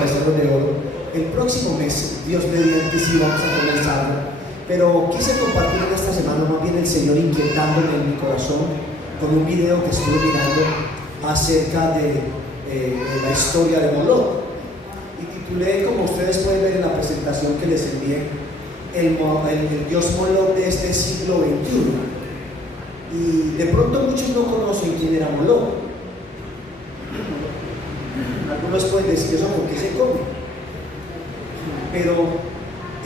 Becerros de Oro. El próximo mes, Dios mediante, sí vamos a comenzarlo. Pero quise compartir en esta semana más bien el Señor inquietándome en mi corazón con un video que estuve mirando acerca de la historia de Moloch. Y titulé, como ustedes pueden ver en la presentación que les envié, el dios Moloch de este siglo XXI. Y de pronto muchos no conocen quién era Moloch. Algunos pueden decir eso porque se come. Pero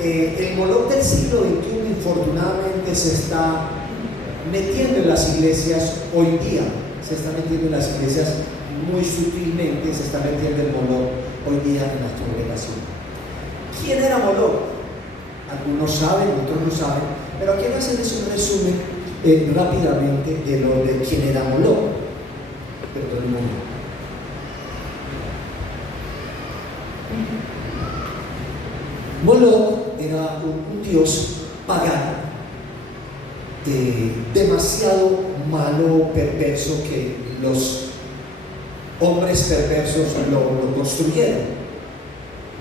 el Moloch del siglo XXI infortunadamente se está metiendo en las iglesias hoy día. Se está metiendo en las iglesias muy sutilmente, se está metiendo el Moloch hoy día en la congregación. ¿Quién era Moloch? Algunos saben, otros no saben, pero quiero hacerles un resumen rápidamente de quién era Moloch. Perdón un momento. Moloch era un dios pagano, demasiado malo, perverso, que los hombres perversos lo construyeron.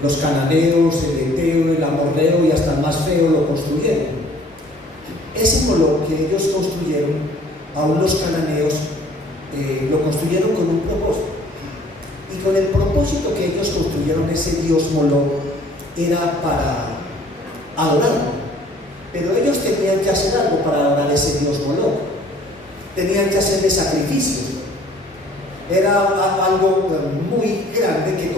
Los cananeos, el eteo, el amorreo y hasta el más feo lo construyeron. Ese Moloch que ellos construyeron, aún los cananeos, lo construyeron con un propósito. Y con el propósito que ellos construyeron ese dios Moloch era para adorarlo. Pero ellos tenían que hacer algo para adorar a ese dios Moloch. Tenían que hacerle sacrificios. Era algo muy grande que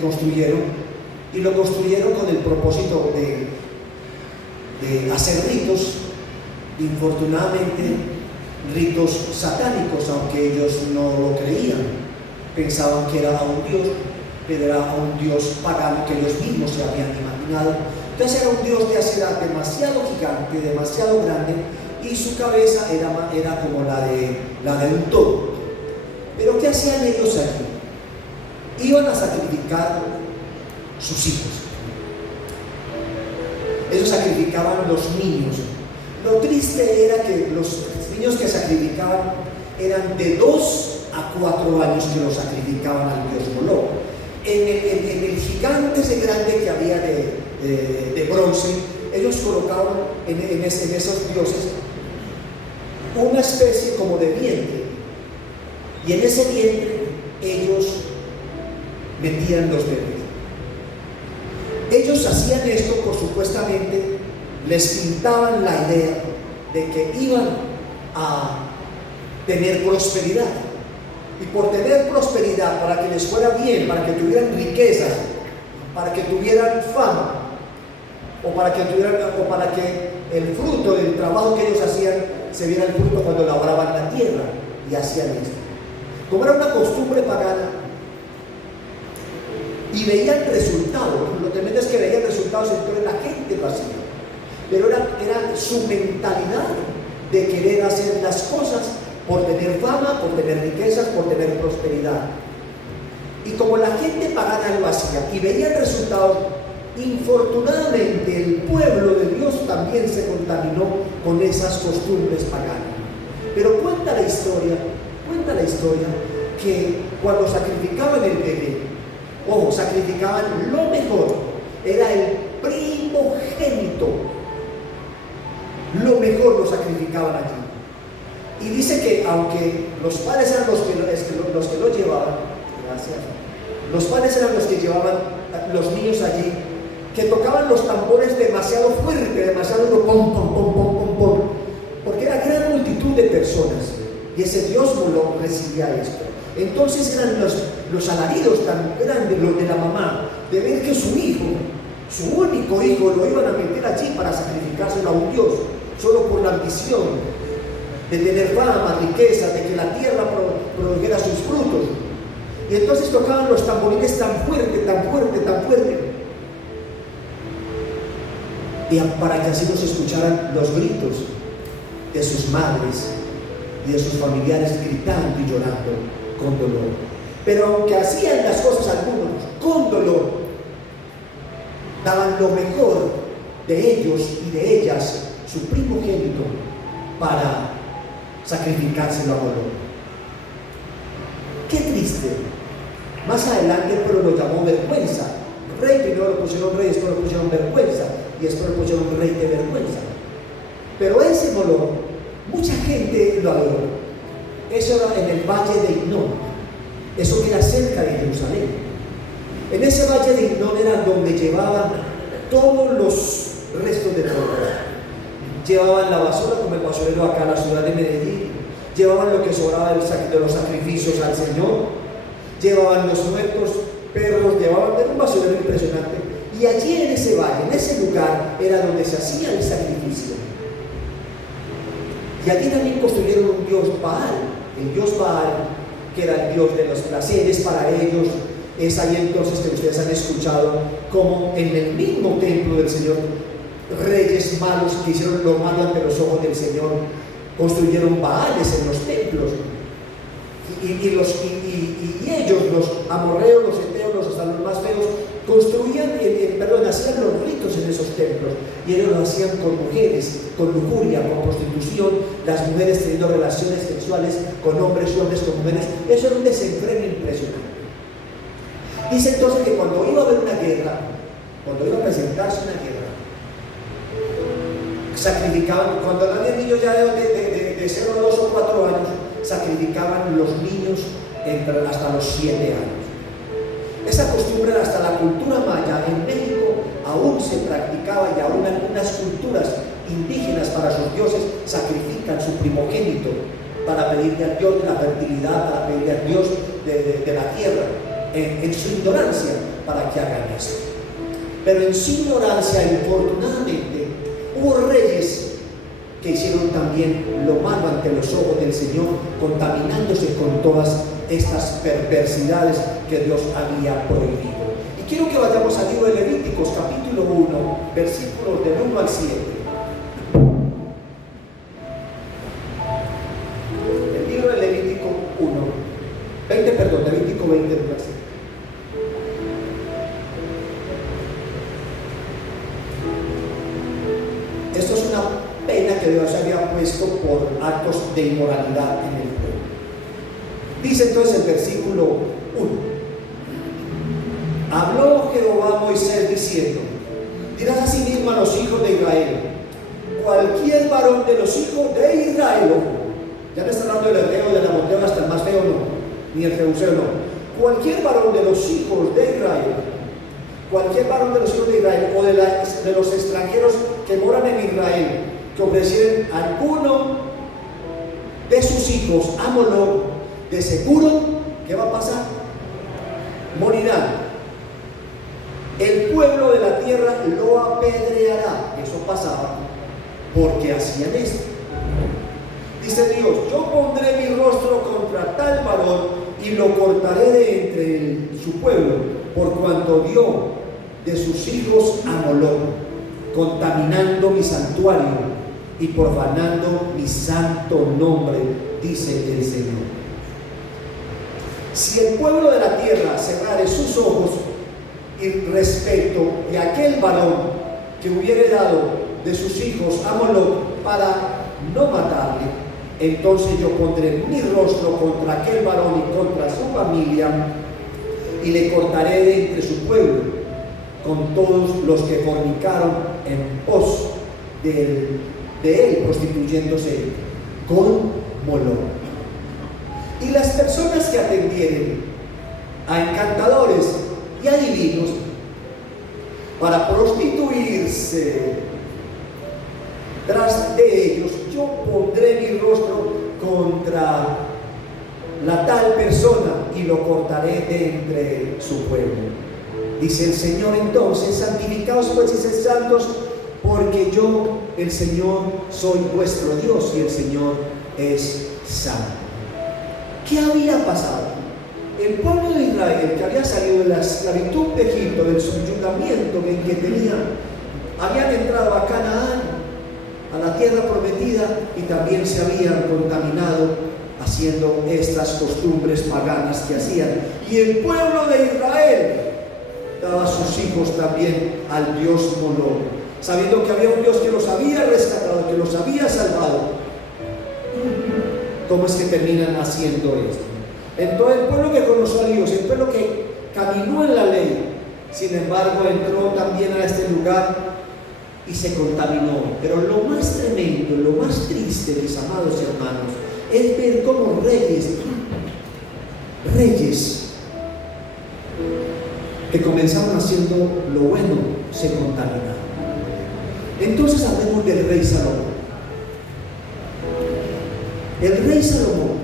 construyeron, y lo construyeron con el propósito de hacer ritos, infortunadamente ritos satánicos, aunque ellos no lo creían. Pensaban que era a un dios, pero era a un dios pagano que ellos mismos se habían imaginado. Entonces era un dios de acera demasiado gigante, demasiado grande, y su cabeza era como la de un toro. Pero ¿qué hacían ellos allí? Iban a sacrificar sus hijos. Ellos sacrificaban los niños. Lo triste era que los niños que sacrificaban eran de 2 a 4 años, que los sacrificaban al dios Moloch. En el gigante ese grande que había de bronce, ellos colocaban en esos dioses una especie como de vientre, y en ese vientre ellos metían los bebés. Ellos hacían esto por supuestamente les pintaban la idea de que iban a tener prosperidad, y por tener prosperidad, para que les fuera bien, para que tuvieran riquezas, para que tuvieran fama, o para que el fruto del trabajo que ellos hacían se viera el fruto cuando labraban la tierra, y hacían esto. Como era una costumbre pagana, y veían resultados, lo tremendo es que veían resultados, entonces la gente lo hacía. Pero era su mentalidad de querer hacer las cosas por tener fama, por tener riquezas, por tener prosperidad. Y como la gente pagana lo hacía y veían resultados, infortunadamente el pueblo de Dios también se contaminó con esas costumbres paganas. Pero cuenta la historia que cuando sacrificaban el bebé, sacrificaban lo mejor, era el primogénito, lo mejor lo sacrificaban allí. Y dice que aunque los padres eran los que lo llevaban, los padres eran los que llevaban los niños allí, que tocaban los tambores demasiado fuerte, demasiado pom, pom, pom, pom, pom, pom, porque era gran multitud de personas, y ese dios Moloch recibía esto. Entonces eran los alaridos tan grandes, los de la mamá, de ver que su hijo, su único hijo, lo iban a meter allí para sacrificárselo a un dios, solo por la ambición de tener fama, riqueza, de que la tierra produjera sus frutos. Y entonces tocaban los tamborines tan fuerte, tan fuerte, tan fuerte, y para que así nos escucharan los gritos de sus madres y de sus familiares gritando y llorando con dolor. Pero aunque hacían las cosas algunos con dolor, daban lo mejor de ellos y de ellas, su primogénito, para sacrificárselo a Moloch. Qué triste. Más adelante, pero lo llamó vergüenza pusieron rey, después lo pusieron vergüenza, y después lo pusieron rey de vergüenza. Pero ese Moloch, mucha gente lo adoró. Eso era en el valle de Hinnom, eso queda cerca de Jerusalén. En ese valle de Hinnom era donde llevaban todos los restos del pueblo. Llevaban la basura, como el basurero acá en la ciudad de Medellín, llevaban lo que sobraba de los sacrificios al Señor, llevaban los muertos, perros, llevaban un basurero impresionante. Y allí en ese valle, en ese lugar, era donde se hacía el sacrificio. Y allí también construyeron un dios Baal, el dios Baal, que era el dios de los placeres para ellos. Es ahí entonces que ustedes han escuchado como en el mismo templo del Señor, reyes malos que hicieron lo malo ante los ojos del Señor, construyeron Baales en los templos. Y ellos, los amorreos, los heteos, hasta los más feos, hacían los ritos en esos templos, y ellos lo hacían con mujeres, con lujuria, con prostitución, las mujeres teniendo relaciones sexuales con hombres y hombres con mujeres. Eso era un desenfreno impresionante. Dice entonces que cuando iba a haber una guerra, cuando iba a presentarse una guerra, sacrificaban, cuando había niños ya de 0 a 2 o 4 años, sacrificaban los niños hasta los 7 años. Esa costumbre hasta la cultura maya en México aún se practicaba, y aún algunas culturas indígenas para sus dioses sacrifican su primogénito para pedirle al Dios de la fertilidad, para pedirle al Dios de la tierra, en su ignorancia, para que hagan esto. Pero en su ignorancia, infortunadamente, hubo reyes que hicieron también lo malo ante los ojos del Señor, contaminándose con todas estas perversidades que Dios había prohibido. Y quiero que vayamos al libro de Levíticos, capítulo 1, versículos del 1 al 7. El libro de Levítico 20, del versículo. Esto es una pena que Dios había puesto por actos de inmoralidad en el pueblo. Dice entonces el versículo 1: habló Jehová a Moisés diciendo: dirás asimismo a los hijos de Israel, cualquier varón de los hijos de Israel, ya no está hablando del hebreo, del amorreo, hasta el más feo no, ni el jebuseo no, cualquier varón de los hijos de Israel, cualquier varón de los hijos de Israel, o de los extranjeros que moran en Israel, que ofrecieren alguno de sus hijos a Moloch, de seguro, ¿qué va a pasar? Morirán. El pueblo de la tierra lo apedreará. Eso pasaba porque hacían esto. Dice Dios: yo pondré mi rostro contra tal varón y lo cortaré de entre su pueblo, por cuanto dio de sus hijos a Moloch, contaminando mi santuario y profanando mi santo nombre, dice el Señor. Si el pueblo de la tierra cerrare sus ojos y respecto de aquel varón que hubiere dado de sus hijos a Moloch para no matarle, entonces yo pondré mi rostro contra aquel varón y contra su familia, y le cortaré de entre su pueblo con todos los que fornicaron en pos de él, prostituyéndose con Moloch. Y las personas que atendieren a encantadores y adivinos para prostituirse tras de ellos, yo pondré mi rostro contra la tal persona y lo cortaré de entre su pueblo. Dice el Señor entonces: santificaos pues y sed santos, porque yo, el Señor, soy vuestro Dios, y el Señor es santo. ¿Qué había pasado? El pueblo de Israel, que había salido de la esclavitud de Egipto, del subyugamiento en que tenían, habían entrado a Canaán, a la tierra prometida, y también se habían contaminado haciendo estas costumbres paganas que hacían. Y el pueblo de Israel daba a sus hijos también al dios Moloch, sabiendo que había un Dios que los había rescatado, que los había salvado. ¿Cómo es que terminan haciendo esto? Entonces el pueblo que conoció a Dios, el pueblo que caminó en la ley, Sin embargo, entró también a este lugar y se contaminó. Pero lo más tremendo, lo más triste, mis amados hermanos, es ver cómo reyes que comenzaron haciendo lo bueno, se contaminaron. Entonces hablemos del rey Salomón. El rey Salomón,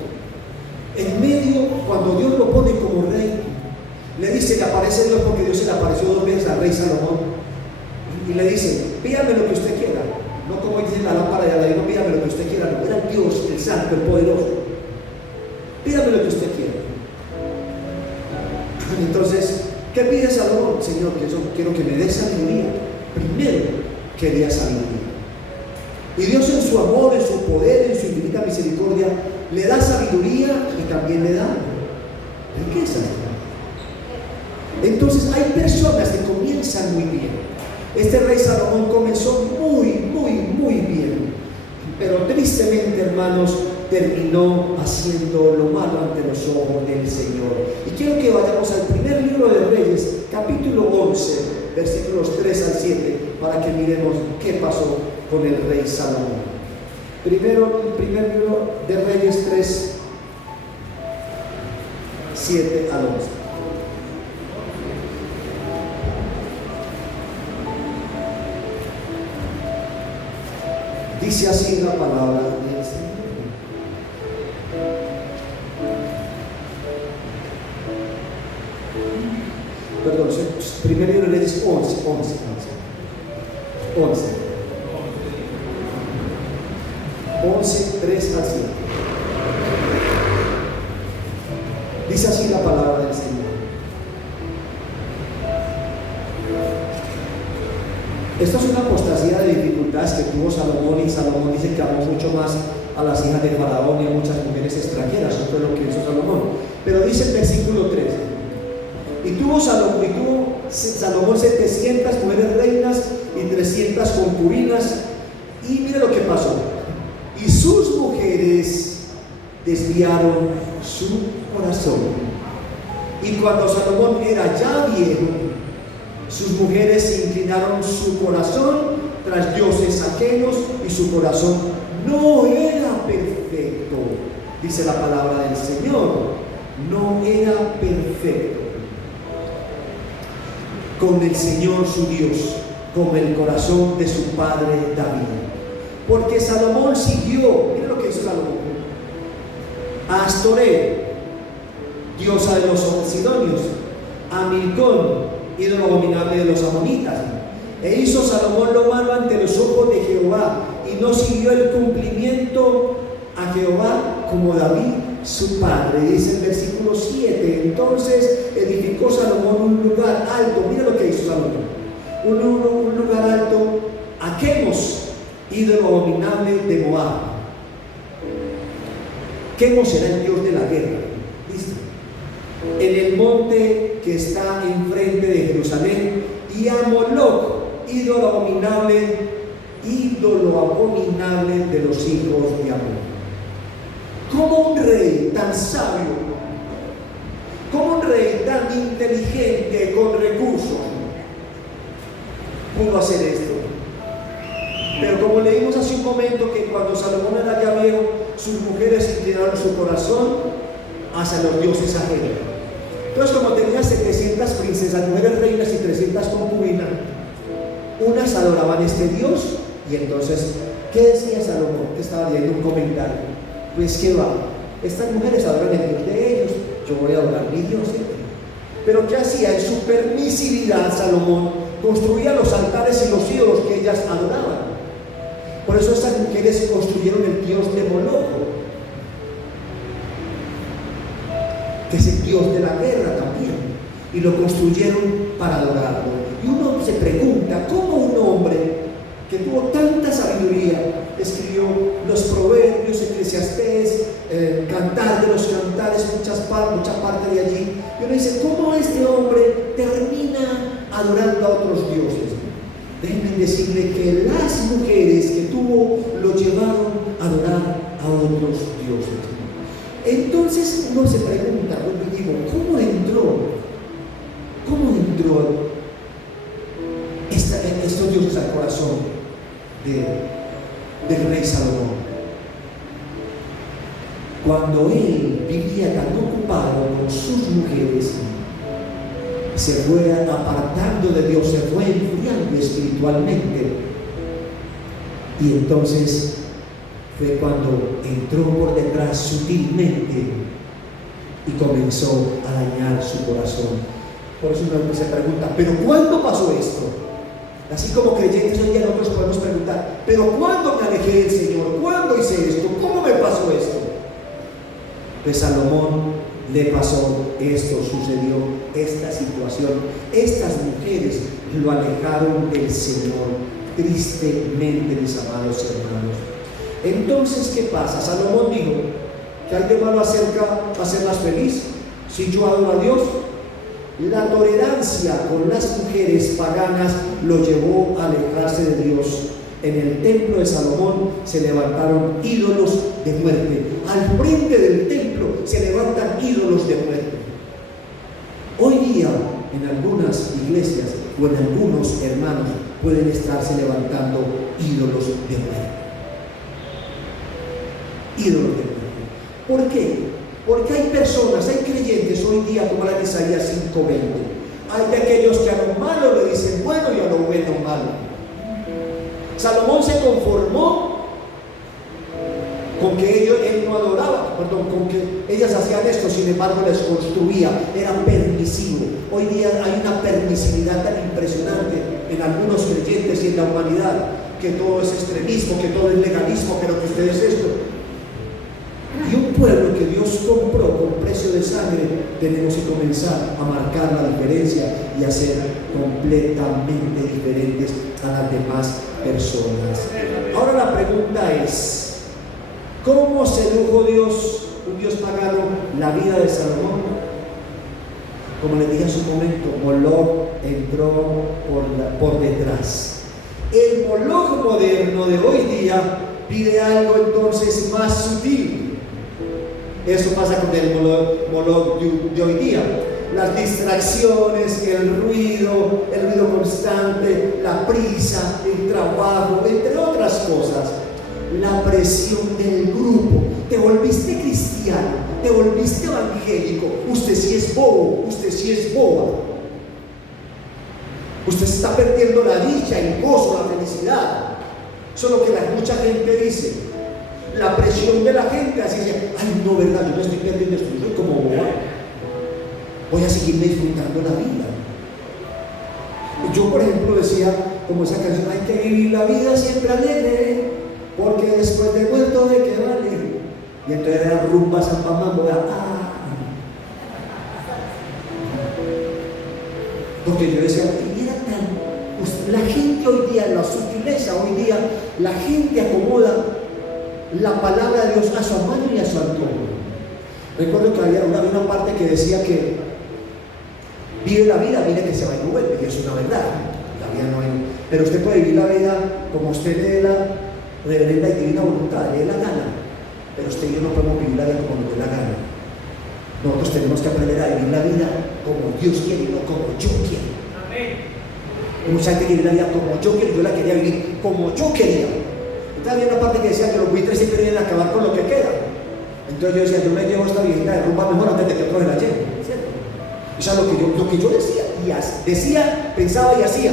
en medio, cuando Dios lo pone como rey, le dice que aparece Dios, porque Dios se le apareció 2 veces al rey Salomón, y le dice: pídame lo que usted quiera. No como dice la lámpara de Aladino, pídame lo que usted quiera. No, era Dios, el santo, el poderoso. Pídame lo que usted quiera. Entonces, ¿qué pide Salomón? Señor, que yo quiero que me dé sabiduría. Primero quería sabiduría. Y Dios, en su amor, en su poder, en su infinita misericordia, le da sabiduría y también le da riqueza. Entonces hay personas que comienzan muy bien. Este rey Salomón comenzó muy bien, pero tristemente, hermanos, terminó haciendo lo malo ante los ojos del Señor. Y quiero que vayamos al primer libro de Reyes, capítulo 11, versículos 3 al 7, para que miremos qué pasó con el rey Salomón. Primero, el primer libro de Reyes 3, 7 al 11. Dice así la palabra del Señor. Perdón, primer libro de Reyes 11, 3 al 7. Dice así la palabra del Señor. Esto es una apostasía de dificultades que tuvo Salomón, y Salomón dice que amó mucho más a las hijas de Faraón y a muchas mujeres extranjeras. Eso fue lo que hizo Salomón. Pero dice el versículo 3: y tuvo Salomón 700 mujeres reinas y 300 concubinas. Y mire lo que pasó: y sus mujeres desviaron su corazón. Y cuando Salomón era ya viejo, sus mujeres inclinaron su corazón tras dioses ajenos, y su corazón no era perfecto. Dice la palabra del Señor: no era perfecto con el Señor su Dios, como el corazón de su padre David. Porque Salomón siguió, mira lo que hizo Salomón, a Astoret, diosa de los sidonios, a Milcón, ídolo abominable de los amonitas. E hizo Salomón lo malo ante los ojos de Jehová, y no siguió el cumplimiento a Jehová como David su padre. Dice el versículo 7: entonces edificó Salomón un lugar alto. Mira lo que hizo Salomón: un lugar alto a Quemos, ídolo abominable de Moab. Quemos era el dios de la guerra, ¿listo? En el monte que está enfrente de Jerusalén, y a Moloc, ídolo abominable de los hijos de Amón. Como un rey tan sabio, como un rey tan inteligente, con recursos, pudo hacer esto. Pero como leímos hace un momento, que cuando Salomón era ya viejo, sus mujeres inclinaron su corazón hacia los dioses ajenos. Entonces, como tenía 700 princesas, mujeres reinas y 300 concubinas, unas adoraban a este Dios. Y entonces, ¿qué decía Salomón? Que estaba leyendo un comentario: pues que va, estas mujeres adoran el Dios de ellos, yo voy a adorar mi Dios. Pero ¿qué hacía? En su permisividad, Salomón construía los altares y los ídolos que ellas adoraban. Por eso estas mujeres construyeron el dios de Moloc, que es el dios de la guerra también, y lo construyeron para adorarlo. Y uno se pregunta, ¿cómo un hombre que tuvo tanta sabiduría escribió los Proverbios, Eclesiastés, Cantar de los Cantares, mucha parte de allí? Y uno dice, ¿cómo este hombre termina adorando a otros dioses? Déjenme decirle que las mujeres que tuvo lo llevaron a adorar a otros dioses. Entonces uno se pregunta, y digo, ¿cómo entró estos dioses al corazón del rey Salomón. Cuando él vivía tan ocupado con sus mujeres, se fue apartando de Dios, se fue enfriando espiritualmente. Y entonces fue cuando entró por detrás sutilmente y comenzó a dañar su corazón. Por eso uno se pregunta, ¿pero cuándo pasó esto? Así como creyentes hoy día nosotros podemos preguntar, ¿pero cuándo me alejé del Señor? ¿Cuándo hice esto? ¿Cómo me pasó esto? Pues Salomón le pasó esto, sucedió esta situación. Estas mujeres lo alejaron del Señor, tristemente, mis amados hermanos. Entonces, ¿qué pasa? Salomón dijo, ¿qué hay de malo acerca de hacerlas feliz? Si yo adoro a Dios. La tolerancia con las mujeres paganas lo llevó a alejarse de Dios. En el templo de Salomón se levantaron ídolos de muerte. Al frente del templo se levantan ídolos de muerte. Hoy día, en algunas iglesias o en algunos hermanos pueden estarse levantando ídolos de muerte. Ídolos de muerte. ¿Por qué? Porque hay personas, hay creyentes hoy día, como la de Isaías 5:20. Hay de aquellos que a lo malo le dicen bueno y a lo bueno malo. Salomón se conformó con que él no adoraba, con que ellas hacían esto, sin embargo les construía, era permisivo. Hoy día hay una permisividad tan impresionante en algunos creyentes y en la humanidad, que todo es extremismo, que todo es legalismo, que lo que usted es esto. Y un pueblo que Dios compró con precio de sangre, tenemos que comenzar a marcar la diferencia y a ser completamente diferentes a las demás personas. Ahora la pregunta es, ¿cómo sedujo Dios, un Dios pagano, la vida de Salomón? Como les dije hace un momento, Moloch entró por detrás. El Moloch moderno de hoy día pide algo entonces más sutil. Eso pasa con el Moloch de hoy día. Las distracciones, el ruido constante, la prisa, el trabajo, entre otras cosas. La presión del grupo. Te volviste cristiano, te volviste evangélico. Usted sí es bobo, usted sí es boba. Usted se está perdiendo la dicha, el gozo, la felicidad. Eso es lo que mucha gente dice. La presión de la gente, así dice, ay no, verdad, yo me estoy perdiendo esto, yo soy como boba. Voy a seguirme disfrutando la vida. Yo, por ejemplo, decía, como esa canción, hay que vivir la vida siempre alegre, porque después de muerto de qué vale. Y entonces era rumba, zampamambo, porque yo decía, y era tan, la gente hoy día, la sutileza, hoy día, la gente acomoda la palabra de Dios a su mano y a su antojo. Recuerdo que había una parte que decía que vive la vida, mire que se va y no vuelve, y es una verdad. La vida no hay, pero usted puede vivir la vida como usted le dé la reverenda y divina voluntad, le dé la gana, pero usted y yo no podemos vivir la vida como nos dé la gana. Nosotros tenemos que aprender a vivir la vida como Dios quiere y no como yo quiero. Mucha gente quiere la vida como yo quiero, yo la quería vivir como yo quería. Había una parte que decía que los buitres siempre vienen a acabar con lo que queda. Entonces yo decía, yo me llevo esta viejita de rumba mejor antes de que otros se la lleven. Eso es lo que yo decía, pensaba y hacía.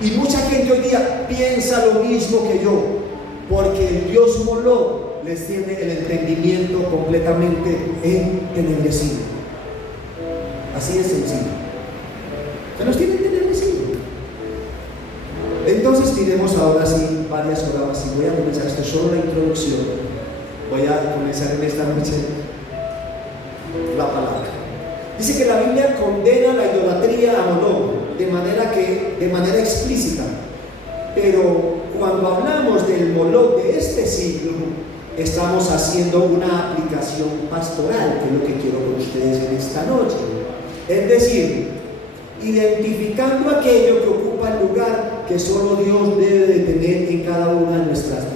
Y mucha gente hoy día piensa lo mismo que yo, porque el Dios Moloch les tiene el entendimiento completamente entenebrecido. Así de sencillo. Se los tiene entenebrecido. Entonces miremos ahora sí varias cosas y voy a comenzar, esto es solo la introducción, voy a comenzar en esta noche la palabra. Dice que la Biblia condena la idolatría a Moloch de manera explícita, pero cuando hablamos del Moloch de este siglo estamos haciendo una aplicación pastoral, que es lo que quiero con ustedes en esta noche, es decir, identificando aquello que ocupa el lugar que solo Dios debe de tener en cada una de nuestras vidas.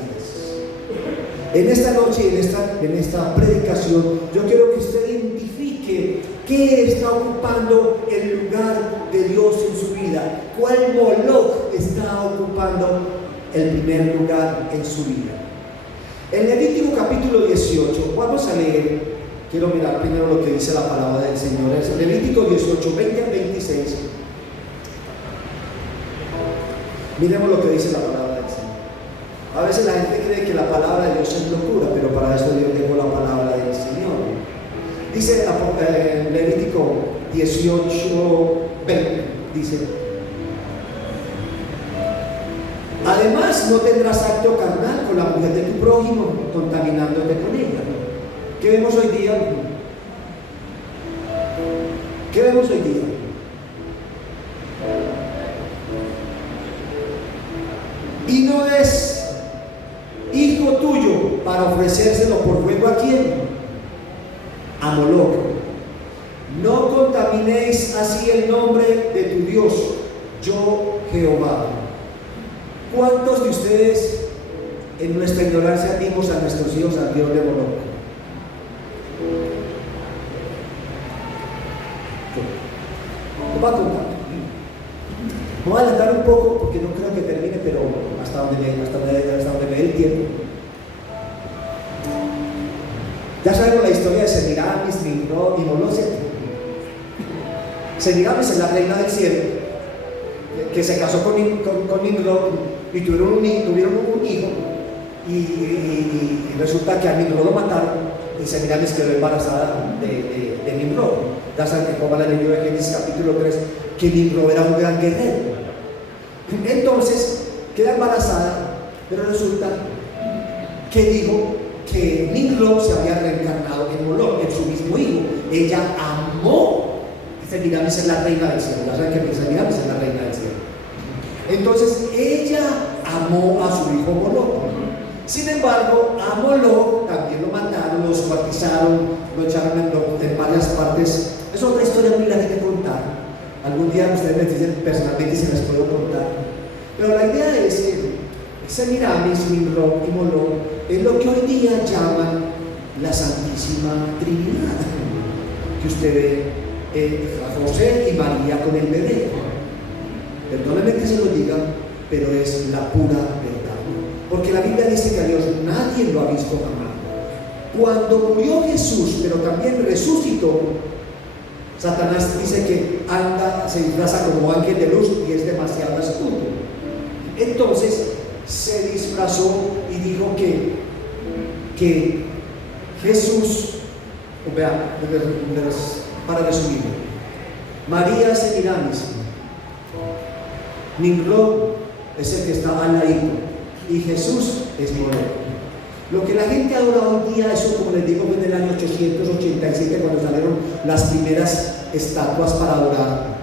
En esta noche, en esta predicación, yo quiero que usted identifique qué está ocupando el lugar de Dios en su vida, ocupando el primer lugar en su vida. En Levítico capítulo 18, vamos a leer, quiero mirar primero lo que dice la palabra del Señor. Es Levítico 18, 20 al 26. Miremos lo que dice la palabra del Señor. A veces la gente cree que la palabra de Dios es locura, pero para eso Dios dejó la palabra del Señor. Dice Levítico 18, 20, dice: además no tendrás acto carnal con la mujer de tu prójimo, contaminándote con ella. ¿Qué vemos hoy día? ¿Qué vemos hoy día? Y no es hijo tuyo para ofrecérselo por fuego ¿a quién? A Moloc. No contaminéis así el nombre de tu Dios, yo Jehová. ¿Cuántos de ustedes en nuestra ignorancia dimos a nuestros hijos al Dios de Moloc? Voy a contar. Voy a adelantar un poco porque no creo que termine, pero hasta donde me dé el tiempo. Ya sabemos la historia de Semiramis, Nimrod y Moloc. Semiramis es la reina del cielo, que se casó con Nimrod y tuvieron un hijo, y resulta que a Nimrod lo mataron y Semiramis quedó embarazada de Nimrod. Ya saben que como va en el libro de Génesis capítulo 3, que Nimrod era un gran guerrero. Entonces queda embarazada, pero resulta que dijo que Nimrod se había reencarnado en Moloc, en su mismo hijo. Ella amó. Semiramis es la reina del cielo. Ya saben que Semiramis es la reina del cielo. Entonces ella amó a su hijo Moloc. Sin embargo, a Moloc también lo mataron, lo descuartizaron, lo echaron en varias partes. Es otra historia muy larga de contar. Algún día ustedes me dicen personalmente si les puedo contar. Pero la idea es que Semiramis, Nimrod y Moloc es lo que hoy día llaman la Santísima Trinidad, que usted ve a José y María con el bebé. Perdónenme que se lo diga, pero es la pura verdad. Porque la Biblia dice que a Dios nadie lo ha visto jamás. Cuando murió Jesús, pero también resucitó, Satanás dice que anda, se disfraza como ángel de luz y es demasiado astuto. Entonces se disfrazó y dijo que Jesús, vea, para resumir, María Semiramis, Nimrod es el que está al ladito y Jesús es Moloc. Lo que la gente adora hoy día, eso como les digo, fue en el año 887 cuando salieron las primeras estatuas para adorar.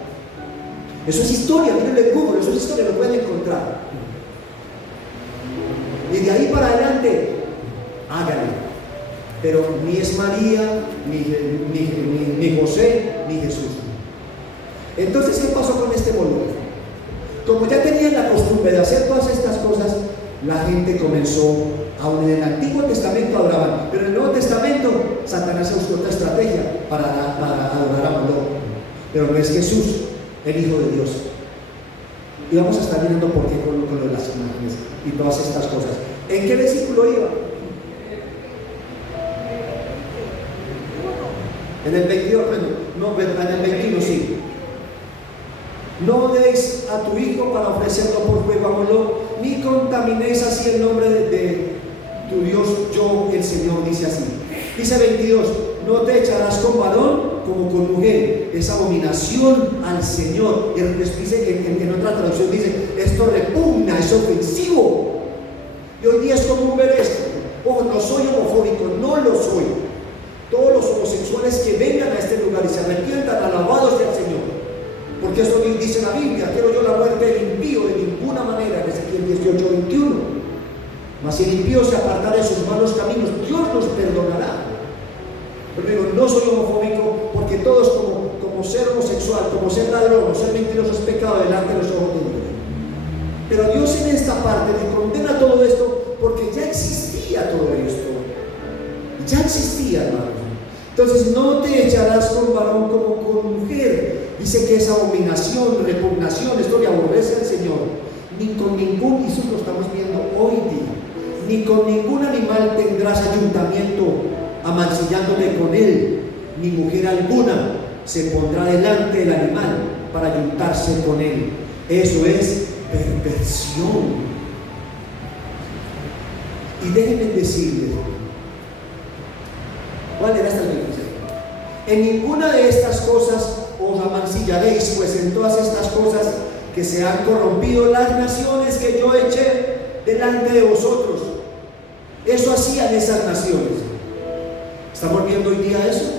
Eso es historia, mírenlo en Google, eso es historia, lo pueden encontrar. Y de ahí para adelante, háganlo. Pero ni es María, ni José, ni Jesús. Entonces, ¿qué pasó con este Moloc? Como ya tenían la costumbre de hacer todas estas cosas, la gente comenzó, aún en el Antiguo Testamento adoraban, pero en el Nuevo Testamento Satanás buscó otra estrategia para adorar a Moloc. Pero no es Jesús, el Hijo de Dios. Y vamos a estar viendo por qué con las imágenes y todas estas cosas. ¿En qué versículo iba? En el 22, en el 21 sí. No deis a tu hijo para ofrecerlo por fuego a Moloc, ni contaminéis así el nombre de tu Dios, yo el Señor, dice así. Dice 22, no te echarás con varón como con mujer, es abominación al Señor. Y dice, en otra traducción dice, esto repugna, es ofensivo. Y hoy día es común ver esto. Ojo, no soy homofóbico, no lo soy. Todos los homosexuales que vengan a este lugar y se arrepientan, alabados sea el Señor. Porque eso dice la Biblia, quiero yo la muerte del impío de ninguna manera, en Ezequiel 18:21. Mas si el impío se apartara de sus malos caminos, Dios los perdonará. Pero digo, no soy homofóbico, porque todos como ser homosexual, como ser ladrón, o ser mentiroso es pecado delante de los ojos de Dios. Pero Dios en esta parte le condena todo esto porque ya existía todo esto. Ya existía, hermanos. Entonces, no te echarás con varón como con mujer. Dice que es abominación, repugnación, esto le aborrece al Señor. ni con ningún, y eso lo estamos viendo hoy día, ni con ningún animal tendrás ayuntamiento amancillándote con él, ni mujer alguna se pondrá delante del animal para ayuntarse con él. Eso es perversión. Y déjenme decirles, ¿cuál era esta definición? En ninguna de estas cosas os amancillaréis, pues en todas estas cosas que se han corrompido las naciones que yo eché delante de vosotros. Eso hacían esas naciones. ¿Estamos viendo hoy día eso?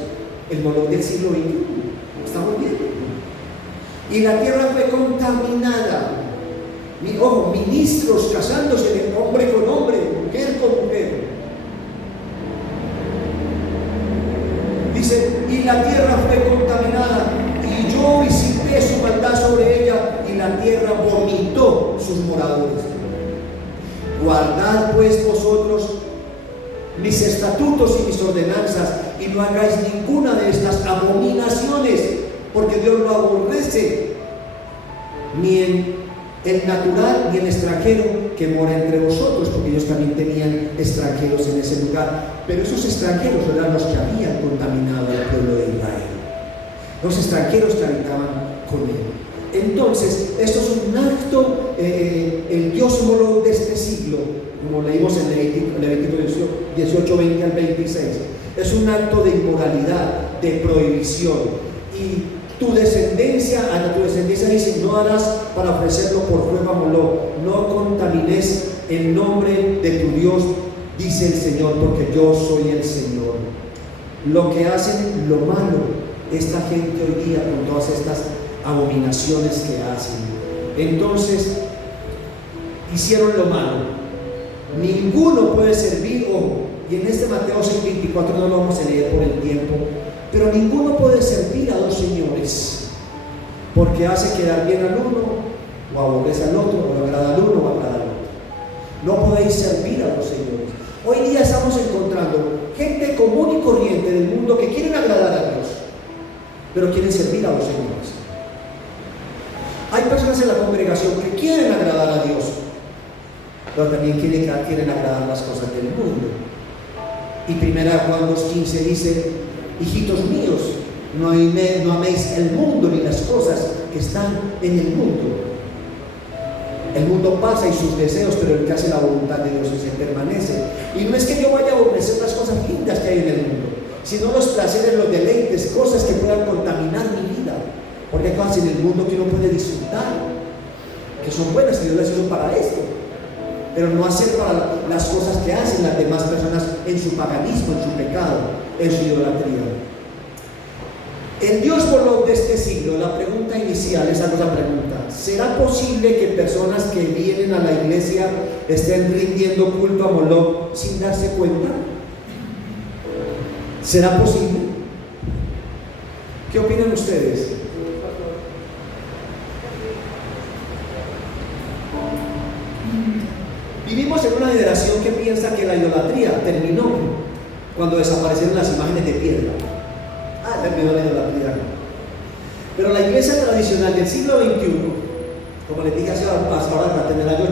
El Moloch del siglo XXI. ¿Estamos viendo? Y la tierra fue contaminada. Ojo, ministros casándose de hombre con hombre, mujer con mujer. Dice, y la tierra fue contaminada, y yo visité su maldad sobre ella, y la tierra vomitó sus moradores. Guardad pues vosotros mis estatutos y mis ordenanzas, y no hagáis ninguna de estas abominaciones, porque Dios lo aborrece, ni en el natural ni el extranjero que mora entre vosotros, porque ellos también tenían extranjeros en ese lugar, pero esos extranjeros eran los que habían contaminado al pueblo de Israel, los extranjeros que habitaban con él. Entonces, esto es un acto, el Dios Moloch de este siglo, como leímos en Levítico 18, 20 al 26, es un acto de inmoralidad, de prohibición. Y tu descendencia dice, no harás para ofrecerlo por prueba a Moloch, no contamines el nombre de tu Dios, dice el Señor, porque yo soy el Señor. Lo que hacen, lo malo, esta gente hoy día con todas estas abominaciones que hacen. Entonces, hicieron lo malo. Ninguno puede servir, y en este Mateo 6:24 no lo vamos a leer por el tiempo, pero ninguno puede servir a dos señores, porque hace quedar bien al uno, o aborrece al otro, o agrada al uno, o agrada al otro. No podéis servir a dos señores. Hoy día estamos encontrando gente común y corriente del mundo que quieren agradar a Dios, pero quieren servir a dos señores. Hay personas en la congregación que quieren agradar a Dios, pero también quieren agradar las cosas del mundo. Y 1 Juan 2:15 dice, hijitos míos, no améis el mundo ni las cosas que están en el mundo. El mundo pasa y sus deseos, pero el que hace la voluntad de Dios se permanece. Y no es que yo vaya a aborrecer las cosas lindas que hay en el mundo, sino los placeres, los deleites, cosas que puedan contaminar mi vida. Porque hay cosas en el mundo que uno puede disfrutar, que son buenas, que Dios las hizo para esto, pero no hacer para las cosas que hacen las demás personas en su paganismo, en su pecado, en su idolatría. El Dios Moloch de este siglo, la pregunta inicial es otra pregunta: ¿será posible que personas que vienen a la iglesia estén rindiendo culto a Moloch sin darse cuenta? ¿Será posible? ¿Qué opinan ustedes? Vivimos en una generación que piensa que la idolatría terminó cuando desaparecieron las imágenes de piedra. Terminó la idolatría. Pero la iglesia tradicional del siglo XXI, como les dije hace ahora, en el año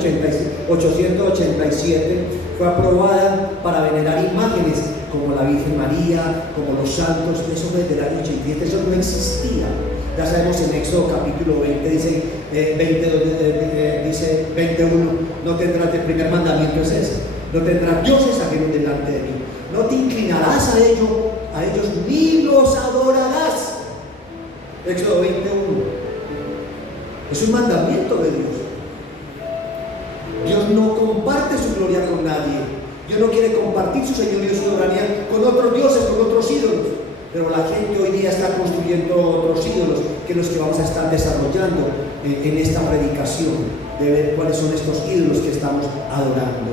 887, fue aprobada para venerar imágenes como la Virgen María, como los santos. Eso fue desde el año 87, eso no existía. Ya sabemos en Éxodo capítulo 20, dice 21, no tendrás, el primer mandamiento es ese: no tendrás dioses ajenos delante de mí, no te inclinarás a ellos ni los adorarás. Éxodo 21. Es un mandamiento de Dios. Dios no comparte su gloria con nadie. Dios no quiere compartir su señorío y su soberanía con otros dioses, con otros ídolos. Pero la gente hoy día está construyendo otros ídolos, que los que vamos a estar desarrollando en esta predicación, de ver cuáles son estos ídolos que estamos adorando.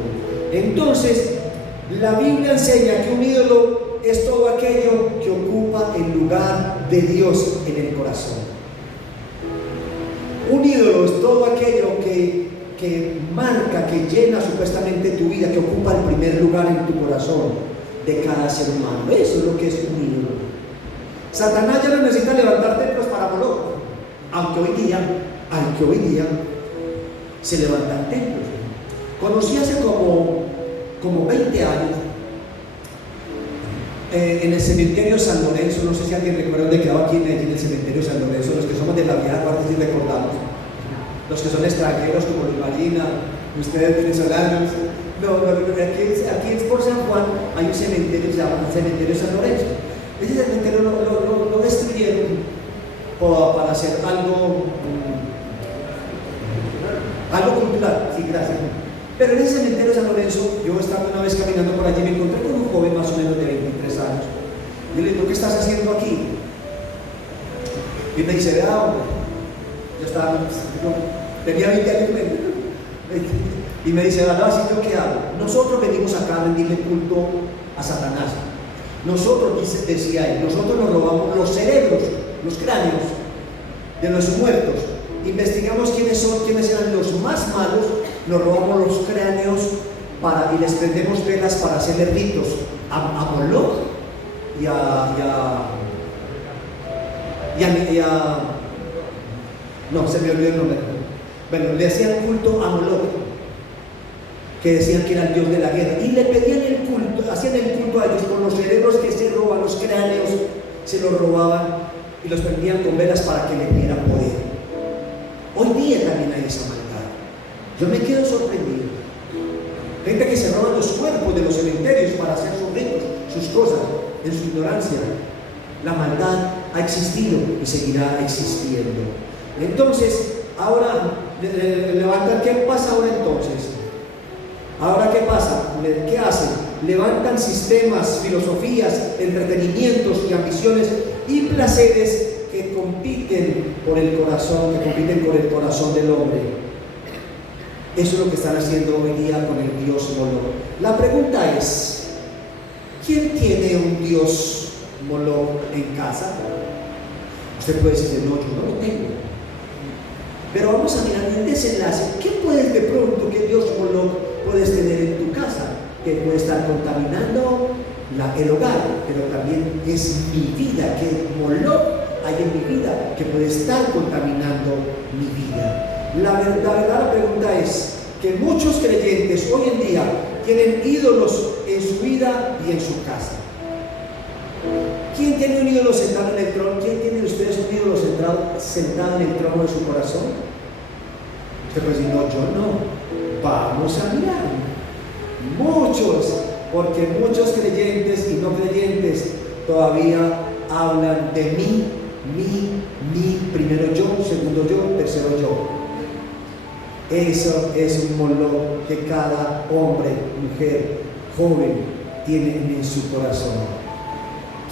Entonces, la Biblia enseña que un ídolo es todo aquello que ocupa el lugar de Dios en el corazón. Un ídolo es todo aquello que marca, que llena supuestamente tu vida, que ocupa el primer lugar en tu corazón de cada ser humano. Eso es lo que es un ídolo. Satanás ya no necesita levantar templos para Moloch, aunque hoy día se levantan templos. Conocí hace como 20 años en el cementerio San Lorenzo, no sé si alguien recuerda dónde quedaba aquí en el cementerio San Lorenzo, los que somos de la vieja guardia sí recordamos, los que son extranjeros como Luis Marina, ustedes venezolanos. No, aquí por San Juan hay un cementerio que se llama el cementerio San Lorenzo. Ese cementerio lo destruyeron para hacer algo cultural, sí, gracias. Pero en ese cementerio San Lorenzo, yo estaba una vez caminando por allí, me encontré con un joven más o menos de 23 años. Yo le digo, ¿qué estás haciendo aquí? Y me dice, vea, hombre, yo estaba, tenía 20 años y me dice, ¿verdad? ¿Así yo qué hago? Nosotros venimos acá a rendirle culto a Satanás. Nosotros, decía él, nosotros nos robamos los cerebros, los cráneos de los muertos. Investigamos quiénes eran los más malos, nos robamos los cráneos y les prendemos velas para hacerle ritos a Moloch y no, se me olvidó el nombre. Bueno, le hacían culto a Moloch, que decían que era el dios de la guerra, y le pedían el culto, hacían el culto a ellos con los cerebros que se roban, los cráneos, se los robaban y los prendían con velas para que le dieran poder. Hoy día también hay esa maldad. Yo me quedo sorprendido. Gente que se roba los cuerpos de los cementerios para hacer sus ritos, sus cosas, en su ignorancia. La maldad ha existido y seguirá existiendo. Entonces, ahora levantan. ¿Qué pasa ahora entonces? Ahora, ¿qué pasa? ¿Qué hacen? Levantan sistemas, filosofías, entretenimientos y ambiciones y placeres que compiten por el corazón, del hombre. Eso es lo que están haciendo hoy día con el dios Moloch. La pregunta es, ¿quién tiene un dios Moloch en casa? Usted puede decir, no, yo no lo tengo. Pero vamos a mirar el desenlace. ¿Qué puedes de pronto, qué dios Moloch puedes tener en tu casa? Que puede estar contaminando el hogar, pero también es mi vida, que Moloch hay en mi vida, que puede estar contaminando mi vida. La verdadera pregunta es que muchos creyentes hoy en día tienen ídolos en su vida y en su casa. ¿Quién tiene un ídolo sentado en el trono? ¿Quién tiene de ustedes un ídolo sentado en el trono de su corazón? Usted puede decir, no, yo no. Vamos a mirar. Muchos, porque muchos creyentes y no creyentes todavía hablan de mí, primero yo, segundo yo, tercero yo. Eso es un Moloch que cada hombre, mujer, joven tiene en su corazón.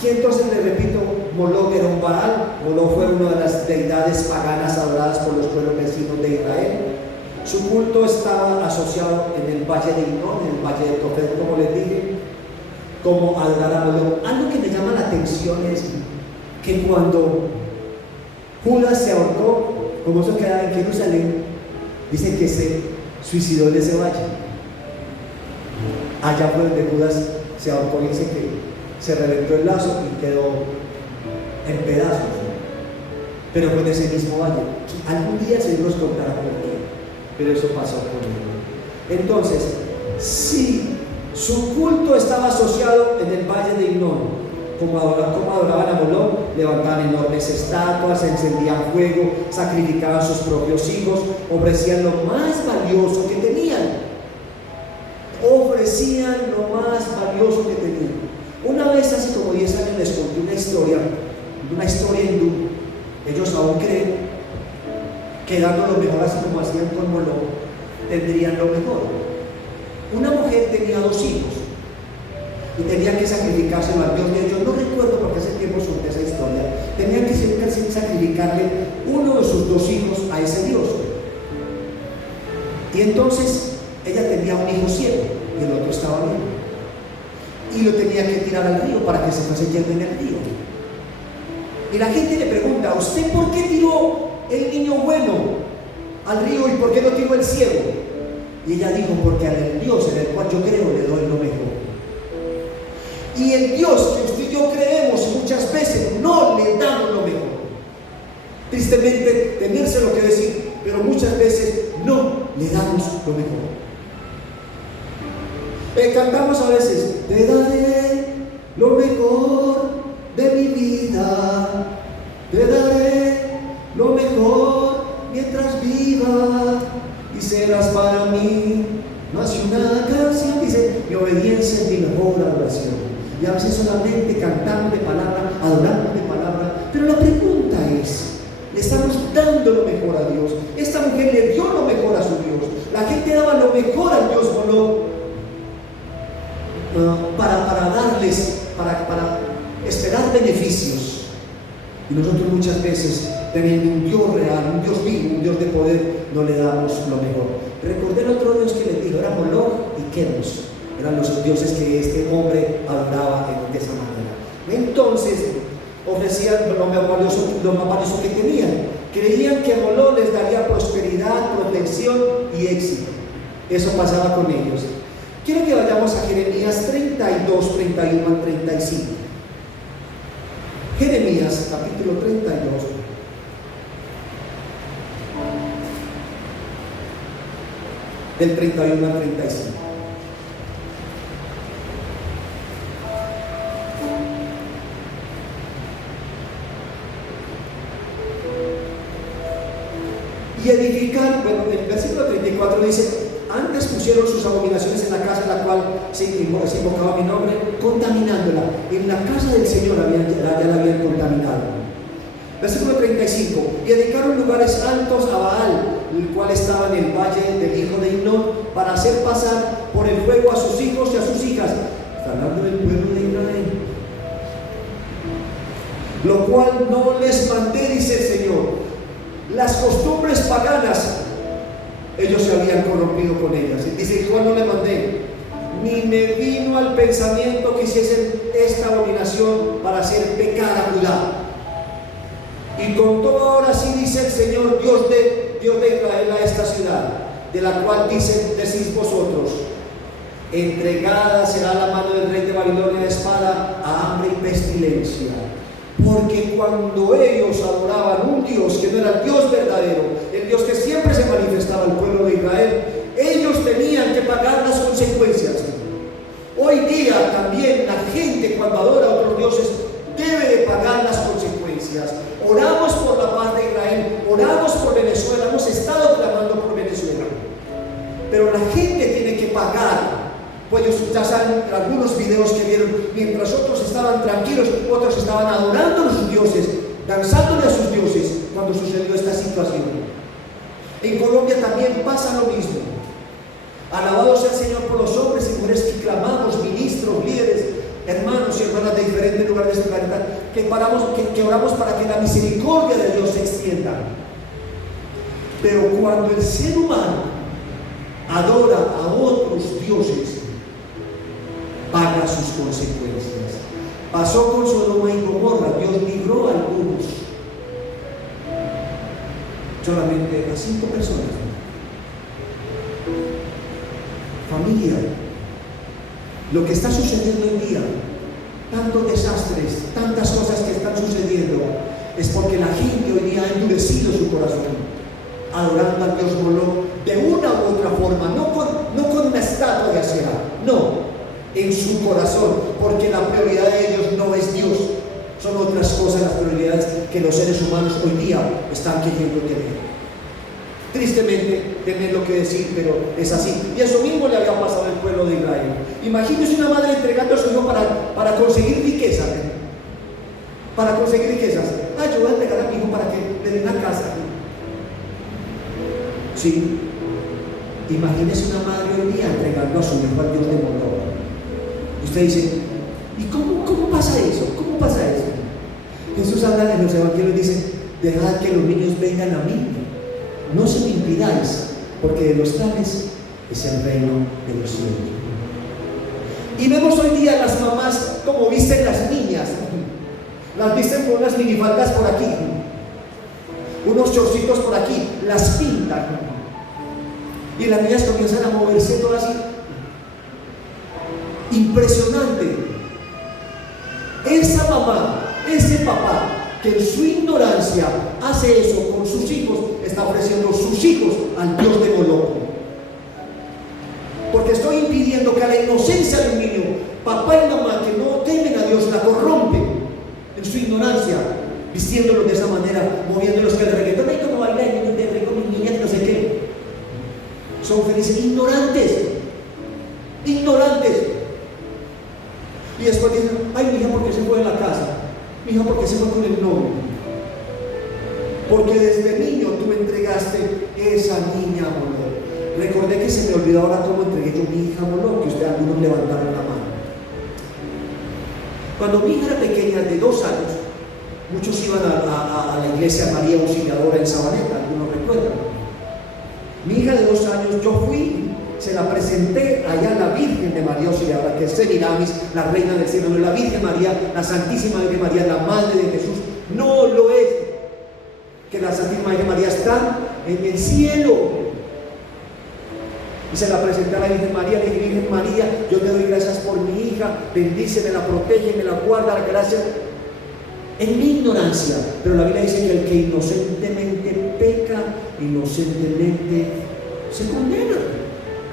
Y entonces le repito, Moloch era un Baal. Moloch fue una de las deidades paganas adoradas por los pueblos vecinos de Israel. Su culto estaba asociado en el valle de Hinnom, en el valle de Tofet, como les dije, como adorar a Moloch. Algo que me llama la atención es que cuando Judas se ahorcó, como eso queda en Jerusalén, dicen que se suicidó en ese valle. Allá fue donde Judas se ahorcó y dice que se reventó el lazo y quedó en pedazos, pero fue en ese mismo valle. Algún día se nos contará por qué, pero eso pasó con él. Entonces, si su culto estaba asociado en el valle de Hinnom, como adoraban a Moloch, levantaban enormes estatuas, encendían fuego, sacrificaban sus propios hijos, ofrecían lo más valioso que tenían. Ofrecían lo más valioso que tenían. Una vez, hace como 10 años, les conté una historia hindú. Ellos aún creen que dando lo mejor, así como hacían con Moloch, tendrían lo mejor. Una mujer tenía 2 hijos y tenía que sacrificarse al dios de ellos. No recuerdo porque hace tiempo solté esa historia. Tenían que sacrificarle uno de sus 2 hijos a ese dios. Y entonces ella tenía un hijo ciego y el otro estaba bien. Y lo tenía que tirar al río para que se fuese yendo en el río. Y la gente le pregunta, ¿usted por qué tiró el niño bueno al río y por qué no tiró el ciego? Y ella dijo, porque al Dios en el cual yo creo le doy lo mejor. Y el Dios que usted y yo creemos muchas veces no le damos lo mejor. Tristemente, tenérselo que decir, pero muchas veces no le damos lo mejor. Cantamos a veces: te daré lo mejor de mi vida, te daré lo mejor mientras viva, y serás para mí más que una canción. Dice: mi obediencia es mi mejor adoración. Y a veces solamente cantando de palabra, adorando de palabra. Pero la pregunta es: ¿le estamos dando lo mejor a Dios? Esta mujer le dio lo mejor a su Dios. La gente daba lo mejor al Dios Moloc para darles, para esperar beneficios. Y nosotros muchas veces, teniendo un Dios real, un Dios vivo, un Dios de poder, no le damos lo mejor. Recordé el otro Dios que les dijo: era Moloc y Quemos. Eran los dioses que este hombre adoraba de esa manera. Entonces ofrecían lo más valioso que tenían. Creían que Moloc les daría prosperidad, protección y éxito. Eso pasaba con ellos. Quiero que vayamos a Jeremías 32, 31 al 35. Jeremías capítulo 32. Del 31 al 35. Y edificar, bueno, el versículo 34 dice: antes pusieron sus abominaciones en la casa en la cual se invocaba mi nombre, contaminándola. En la casa del Señor ya la habían contaminado. Versículo 35: y dedicaron lugares altos a Baal, el cual estaba en el valle del hijo de Hinnom, para hacer pasar por el fuego a sus hijos y a sus hijas. Está hablando del pueblo de Israel. Lo cual no les mandé, dice el Señor. Las costumbres paganas, ellos se habían corrompido con ellas. Dice: igual no le mandé, ni me vino al pensamiento que hiciesen esta abominación para hacer pecar a Judá. Y con todo ahora sí dice el Señor, Dios de Israel, a esta ciudad, de la cual decís vosotros: entregada será la mano del rey de Babilonia de espada, a hambre y pestilencia. Porque cuando ellos adoraban un Dios que no era el Dios verdadero, el Dios que siempre se manifestaba al pueblo de Israel, ellos tenían que pagar las consecuencias. Hoy día también la gente, cuando adora a otros dioses, debe de pagar las consecuencias. Oramos por la paz de Israel, oramos por Venezuela, hemos estado clamando por Venezuela, pero la gente tiene que pagar. Pues ya saben algunos videos que vieron, mientras otros estaban tranquilos, otros estaban adorando a sus dioses, danzándole a sus dioses, cuando sucedió esta situación. En Colombia también pasa lo mismo. Alabado sea el Señor por los hombres y mujeres que clamamos, ministros, líderes, hermanos y hermanas de diferentes lugares de este planeta, que oramos para que la misericordia de Dios se extienda. Pero cuando el ser humano adora a otros dioses, paga sus consecuencias. Pasó con Sodoma y Gomorra. Dios libró a algunos, solamente a 5 personas. Familia, lo que está sucediendo hoy día, tantos desastres, tantas cosas que están sucediendo, es porque la gente hoy día ha endurecido su corazón, adorando al Dios Moloc de una u otra forma, no con una estatua de acera, no, en su corazón, porque la prioridad de ellos no es Dios, son otras cosas las prioridades que los seres humanos hoy día están queriendo tener. Tristemente tener lo que decir, pero es así. Y eso mismo le había pasado al pueblo de Israel. Imagínese una madre entregando a su hijo para conseguir riqueza, para conseguir riquezas. Yo voy a entregar a mi hijo para que le dé una casa. Sí, imagínese una madre hoy día entregando a su hijo al Dios de Moloc. Usted dice: ¿y cómo pasa eso? ¿Cómo pasa eso? Jesús habla en los evangelios, dice: dejad que los niños vengan a mí, no se lo impidáis, porque de los tales es el reino de los cielos. Y vemos hoy día las mamás como visten las niñas, las visten con unas minifaldas por aquí, unos chorcitos por aquí, las pintan, y las niñas comienzan a moverse todas así. Impresionante. Esa mamá, ese papá que en su ignorancia hace eso con sus hijos, está ofreciendo sus hijos al Dios de Moloc. viendo que a la inocencia de un niño, papá y mamá que no temen a Dios, la corrompen en su ignorancia, vistiéndolos de esa manera, moviéndolos que el reggaetón, ay, como baila el niño de rico, mis niñas, no sé qué. Son felices, ignorantes. Y después dicen, ay, mi hija, ¿por qué se fue de la casa? Mi hija, ¿por qué se fue con el novio? Porque desde niño tú entregaste esa niña a Moloc. Recordé que se me olvidó ahora cómo entregué yo mi hija a Moloc, que ustedes algunos levantaron la mano. Cuando mi hija era pequeña, de 2 años, muchos iban a la iglesia María Auxiliadora en Sabaneta, algunos recuerdan. Mi hija de 2 años, yo fui, se la presenté allá a la Virgen de María Auxiliadora, que es Semiramis, la reina del cielo, no es la Virgen María, la Santísima Virgen María, la Madre de Jesús, no lo es, que la Santísima Virgen María está en el cielo. Y se la presenté a la Virgen María, le dije, Virgen María, yo te doy gracias por mi hija, bendíceme, la protege, me la guarda, la gracia. En mi ignorancia, pero la Biblia dice que el que inocentemente peca, inocentemente se condena.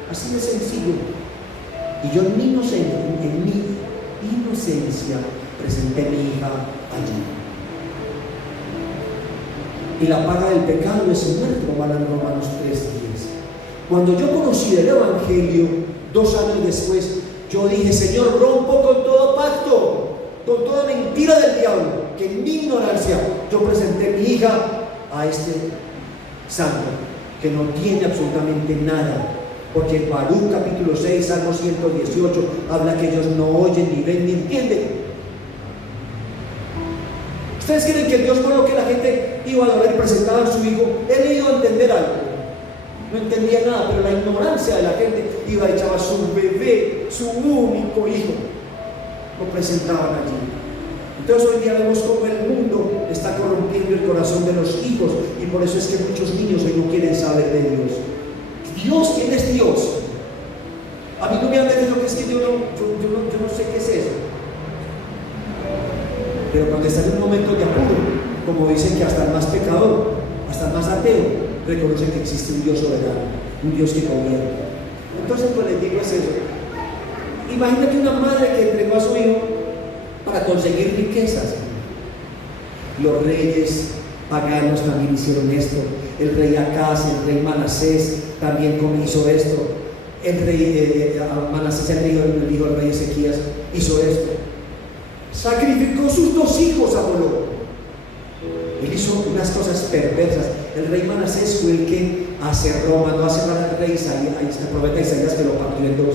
Así de sencillo. Y yo en mi inocencia presenté a mi hija allí. Y la paga del pecado es muerte, como habla en Romanos 3:10. Cuando yo conocí el Evangelio, 2 años después, yo dije, Señor, rompo con todo pacto, con toda mentira del diablo, que en mi ignorancia yo presenté a mi hija a este santo, que no tiene absolutamente nada. Porque en Baruch capítulo 6, Salmo 118, habla que ellos no oyen, ni ven, ni entienden. ¿Ustedes creen que Dios por lo que la gente iba a ver presentado a su hijo, él iba a entender algo? No entendía nada, pero la ignorancia de la gente iba a echar a su bebé, su único hijo, lo presentaban allí. Entonces hoy día vemos cómo el mundo está corrompiendo el corazón de los hijos, y por eso es que muchos niños hoy no quieren saber de Dios. Dios, ¿quién es Dios? A mí no me han dicho que es que yo no sé qué es eso. Pero cuando está en un momento de apuro, como dicen que hasta el más pecador, hasta el más ateo, reconoce que existe un Dios soberano, un Dios que gobierna. Entonces, pues les digo es eso. Imagínate una madre que entregó a su hijo para conseguir riquezas. Los reyes paganos también hicieron esto. El rey Acaz, el rey Manasés también hizo esto. El rey Manasés, el hijo del rey Ezequías, hizo esto. Sacrificó sus 2 hijos a Moloc. Él hizo unas cosas perversas. El rey Manasés fue el que mandó a cerrar al rey Isaías, el profeta Isaías, que lo partió en 2.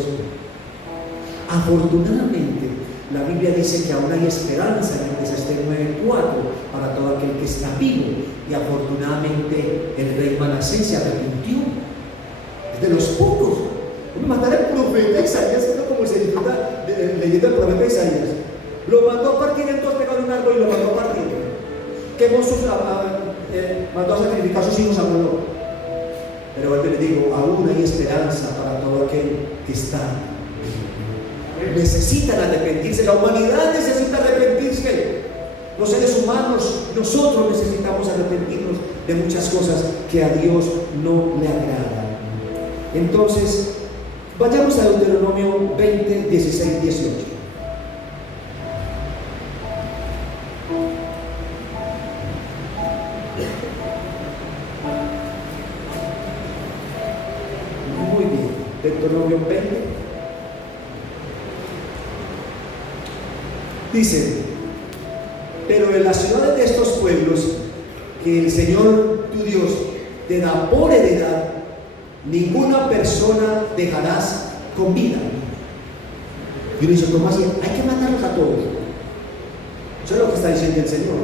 Afortunadamente, la Biblia dice que aún hay esperanza en Eclesiastés 9:4 para todo aquel que está vivo. Y afortunadamente el rey Manasés se arrepintió. Es de los pocos. Matar al profeta Isaías, como se disfruta leyendo el profeta Isaías. Lo mandó a partir en 2, pegado en un árbol y lo mandó a partir. Mandó a sacrificar a sus hijos a Moloc. Pero vuelvo y le digo, aún hay esperanza para todo aquel que está vivo. Necesitan arrepentirse, la humanidad necesita arrepentirse. Los seres humanos, nosotros necesitamos arrepentirnos de muchas cosas que a Dios no le agradan. Entonces, vayamos a Deuteronomio 20, 16, 18. Muy bien, Deuteronomio 20. Dice, pero en las ciudades de estos pueblos que el Señor tu Dios te da por heredad, ninguna persona dejarás con vida. Y uno dice, ¿cómo así? Hay que matarlos a todos. Eso es lo que está diciendo el Señor.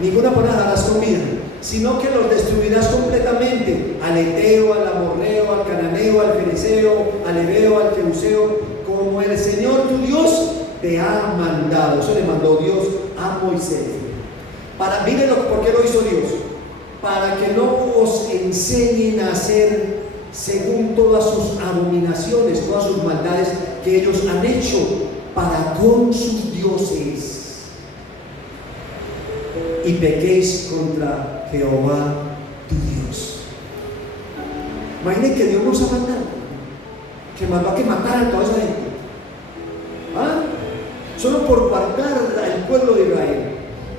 Ninguna persona dejarás con vida, sino que los destruirás completamente: al eteo, al amorreo, al cananeo, al fereceo, al heveo, al jebuseo, como el Señor tu Dios te ha mandado. Eso le mandó Dios a Moisés. Miren por qué lo hizo Dios: para que no os enseñen a hacer según todas sus abominaciones, todas sus maldades que ellos han hecho para con sus dioses, y pequéis contra Jehová tu Dios. Imaginen que Dios nos ha mandado que mandó a que mataran a toda esa gente. ¿Ah? Solo por guardar al pueblo de Israel.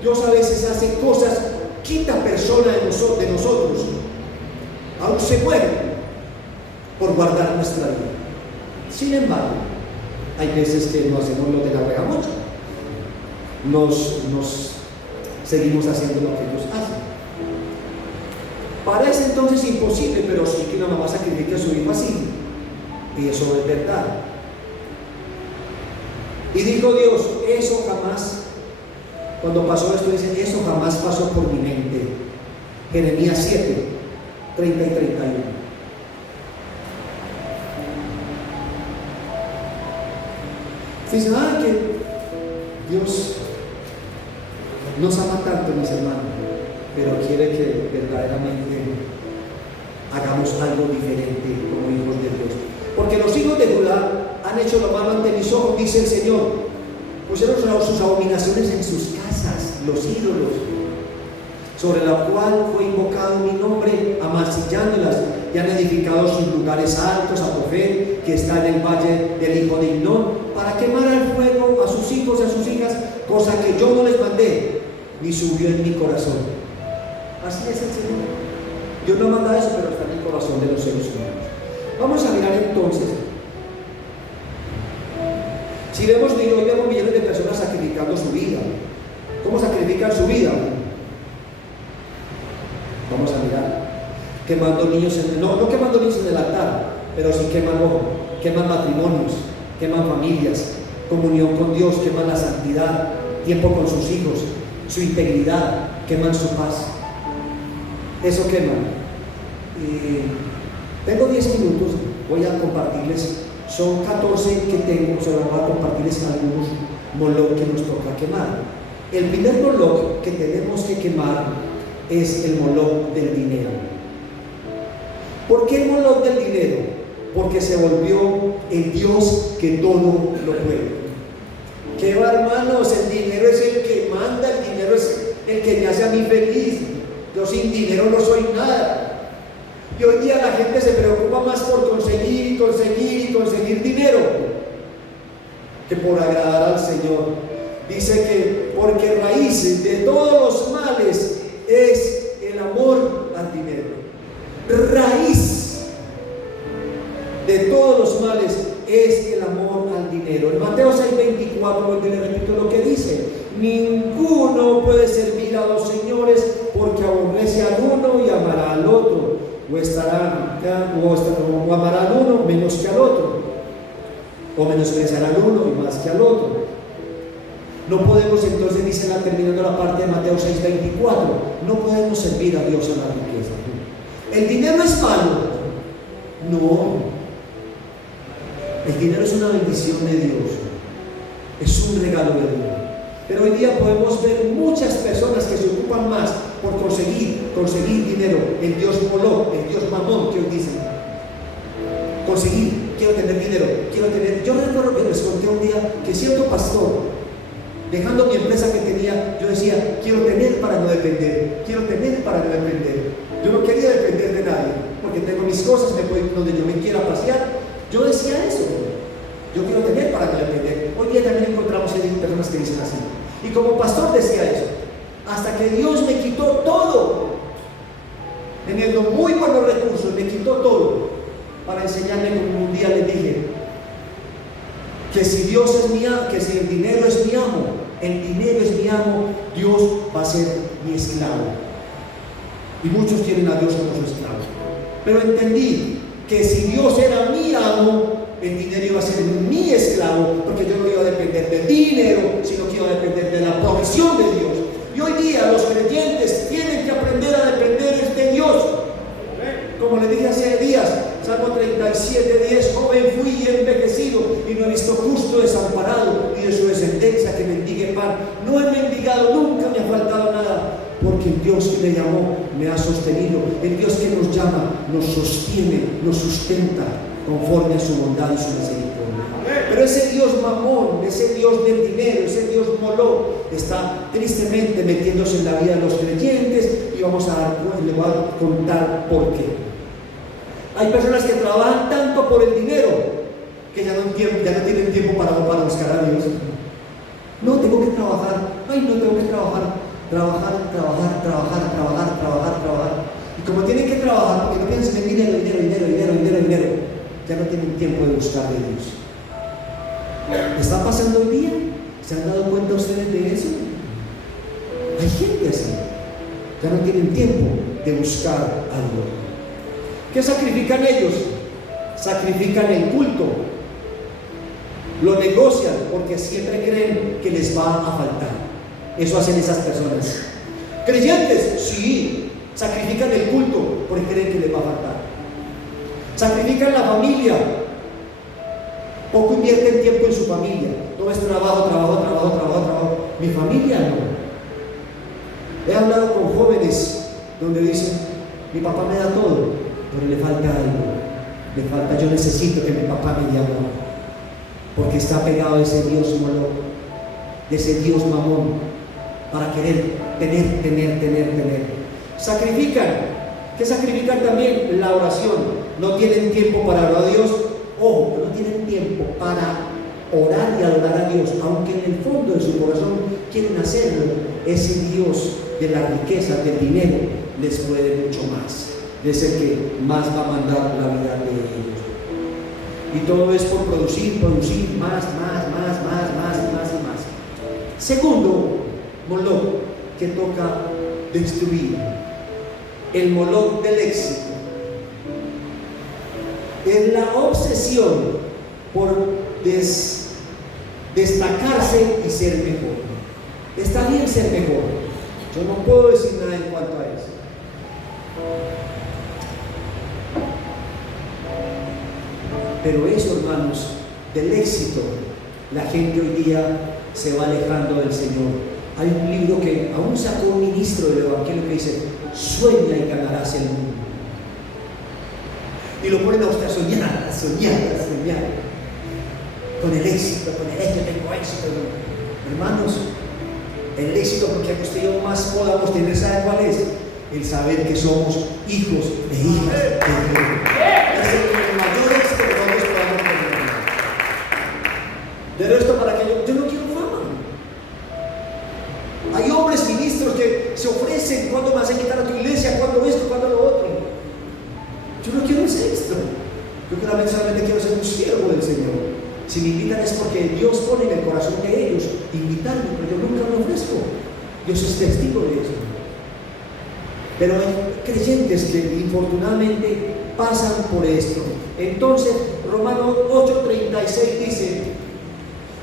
Dios a veces hace cosas, quita personas de nosotros, aún se muere por guardar nuestra vida. Sin embargo, hay veces que no hacemos lo de la regamucha, nos seguimos haciendo lo que ellos hacen. Parece entonces imposible, pero sí que una mamá sacrifique a su hijo así, y eso es verdad. Y dijo Dios, eso jamás, cuando pasó esto, dice, eso jamás pasó por mi mente. Jeremías 7, 30 y 31. Dice, que Dios nos ama tanto, mis hermanos, pero quiere que verdaderamente hagamos algo diferente como hijos de Dios. Porque los hijos de Judá han hecho lo malo ante mis ojos, dice el Señor. Pusieron sus abominaciones en sus casas, los ídolos, sobre la cual fue invocado mi nombre, amarcillándolas, y han edificado sus lugares altos a Tofet, que está en el valle del hijo de Hinnom, para quemar al fuego a sus hijos y a sus hijas, cosa que yo no les mandé, ni subió en mi corazón. Así es el Señor. Dios no manda eso, pero está en el corazón de los seres humanos. Vamos a mirar entonces. Si vemos hoy vemos millones de personas sacrificando su vida. ¿Cómo sacrifican su vida? Vamos a mirar. Quemando niños, no quemando niños en el altar, pero sí queman matrimonios, queman familias, comunión con Dios, queman la santidad, tiempo con sus hijos, su integridad, queman su paz. Eso queman. Tengo 10 minutos, voy a compartirles. Son 14 que tengo, voy a compartirles algunos moloch que nos toca quemar. El primer moloch que tenemos que quemar es el moloch del dinero. ¿Por qué el moloch del dinero? Porque se volvió el Dios que todo lo puede. ¿Qué va, hermanos? El dinero es el que manda, el dinero es el que me hace a mí feliz. Yo sin dinero no soy nada. Y hoy día la gente se preocupa más por conseguir dinero que por agradar al Señor. Dice que porque raíz de todos los males es el amor al dinero. Raíz de todos los males es el amor al dinero. En Mateo 6:24, le repito lo que dice: ninguno puede servir a dos señores, porque aborrece al uno y amará al otro, o amará al uno menos que al otro, o menospreciará al uno y más que al otro. No podemos entonces, dice terminando la parte de Mateo 6:24, no podemos servir a Dios a la riqueza. ¿El dinero es malo? No. El dinero es una bendición de Dios, es un regalo de Dios. Pero hoy día podemos ver muchas personas que se ocupan más por conseguir dinero. El Dios Moloch, el Dios Mamón, que hoy dicen conseguir, quiero tener dinero, yo recuerdo que les conté un día que cierto pastor, dejando mi empresa que tenía, yo decía, quiero tener para no depender. Yo no quería depender de nadie, porque tengo mis cosas, me puedo ir donde yo me quiera pasear. Yo decía eso, yo quiero tener para no depender. Hoy día también encontramos personas que dicen así. Y como pastor decía eso, hasta que Dios me quitó todo, teniendo muy buenos recursos, me quitó todo, para enseñarme, como un día les dije, que si Dios es mi amo, que si el dinero es mi amo, Dios va a ser mi esclavo. Y muchos tienen a Dios como su esclavo. Pero entendí que si Dios era mi amo, el dinero iba a ser mi esclavo, porque yo no iba a depender del dinero, sino que iba a depender de la provisión de Dios. Y hoy día los creyentes tienen que aprender a depender de Dios. Como le dije hace días, Salmo 37:10, joven fui y he envejecido, y no he visto justo desamparado, ni de su descendencia que mendigue pan. No he mendigado, nunca me ha faltado nada, porque el Dios que me llamó me ha sostenido. El Dios que nos llama nos sostiene, nos sustenta conforme a su bondad y su misericordia. Pero ese Dios mamón, ese Dios del dinero, ese Dios Moloch, está tristemente metiéndose en la vida de los creyentes, y le voy a contar por qué. Hay personas que trabajan tanto por el dinero que ya no tienen tiempo para buscar a Dios. No, tengo que trabajar. Ay, no, tengo que trabajar. Trabajar. Y como tienen que trabajar, porque no piensan en dinero, ya no tienen tiempo de buscar a Dios. ¿Está pasando hoy día? ¿Se han dado cuenta ustedes de eso? Hay gente así. Ya no tienen tiempo de buscar a Dios. ¿Qué sacrifican ellos? Sacrifican el culto. Lo negocian porque siempre creen que les va a faltar. Eso hacen esas personas. Creyentes, sí, sacrifican el culto porque creen que les va a faltar. Sacrifican la familia. Poco invierten tiempo en su familia. Todo es trabajo. Mi familia no. He hablado con jóvenes donde dicen: mi papá me da todo, pero le falta algo. Yo necesito que mi papá me dé algo, porque está pegado a ese Dios Moloch, de ese Dios Mamón, para querer tener. Sacrifican. ¿Qué sacrifican también? La oración. No tienen tiempo para orar a Dios. Ojo, no tienen tiempo para orar y adorar a Dios, aunque en el fondo de su corazón quieren hacerlo. Ese Dios de las riquezas, del dinero, les puede mucho más. Es el que más va a mandar la vida de ellos. Y todo es por producir más. Segundo Moloch que toca destruir, el Moloch del éxito. Es la obsesión por destacarse y ser mejor. Está bien ser mejor. Yo no puedo decir nada en cuanto a eso. Pero eso, hermanos, del éxito, la gente hoy día se va alejando del Señor. Hay un libro que aún sacó un ministro del Evangelio que dice: sueña y ganarás el mundo. Y lo ponen a usted a soñar. Con el éxito, tengo éxito. Hermanos, el éxito, porque usted y yo más podamos tener, ¿sabe cuál es? El saber que somos hijos e hijas de Dios. Es el mayor éxito que nosotros podamos tener. De resto, para que yo no quiero fama. Hay hombres ministros que se ofrecen: cuando me vas a invitar a tu iglesia, cuando esto, cuando lo otro. Yo no quiero ser esto. Yo solamente quiero ser un siervo del Señor. Si me invitan es porque Dios pone en el corazón de ellos invitarme, pero yo nunca me ofrezco. Dios es testigo de eso. Pero hay creyentes que infortunadamente pasan por esto. Entonces, Romanos 8:36 dice: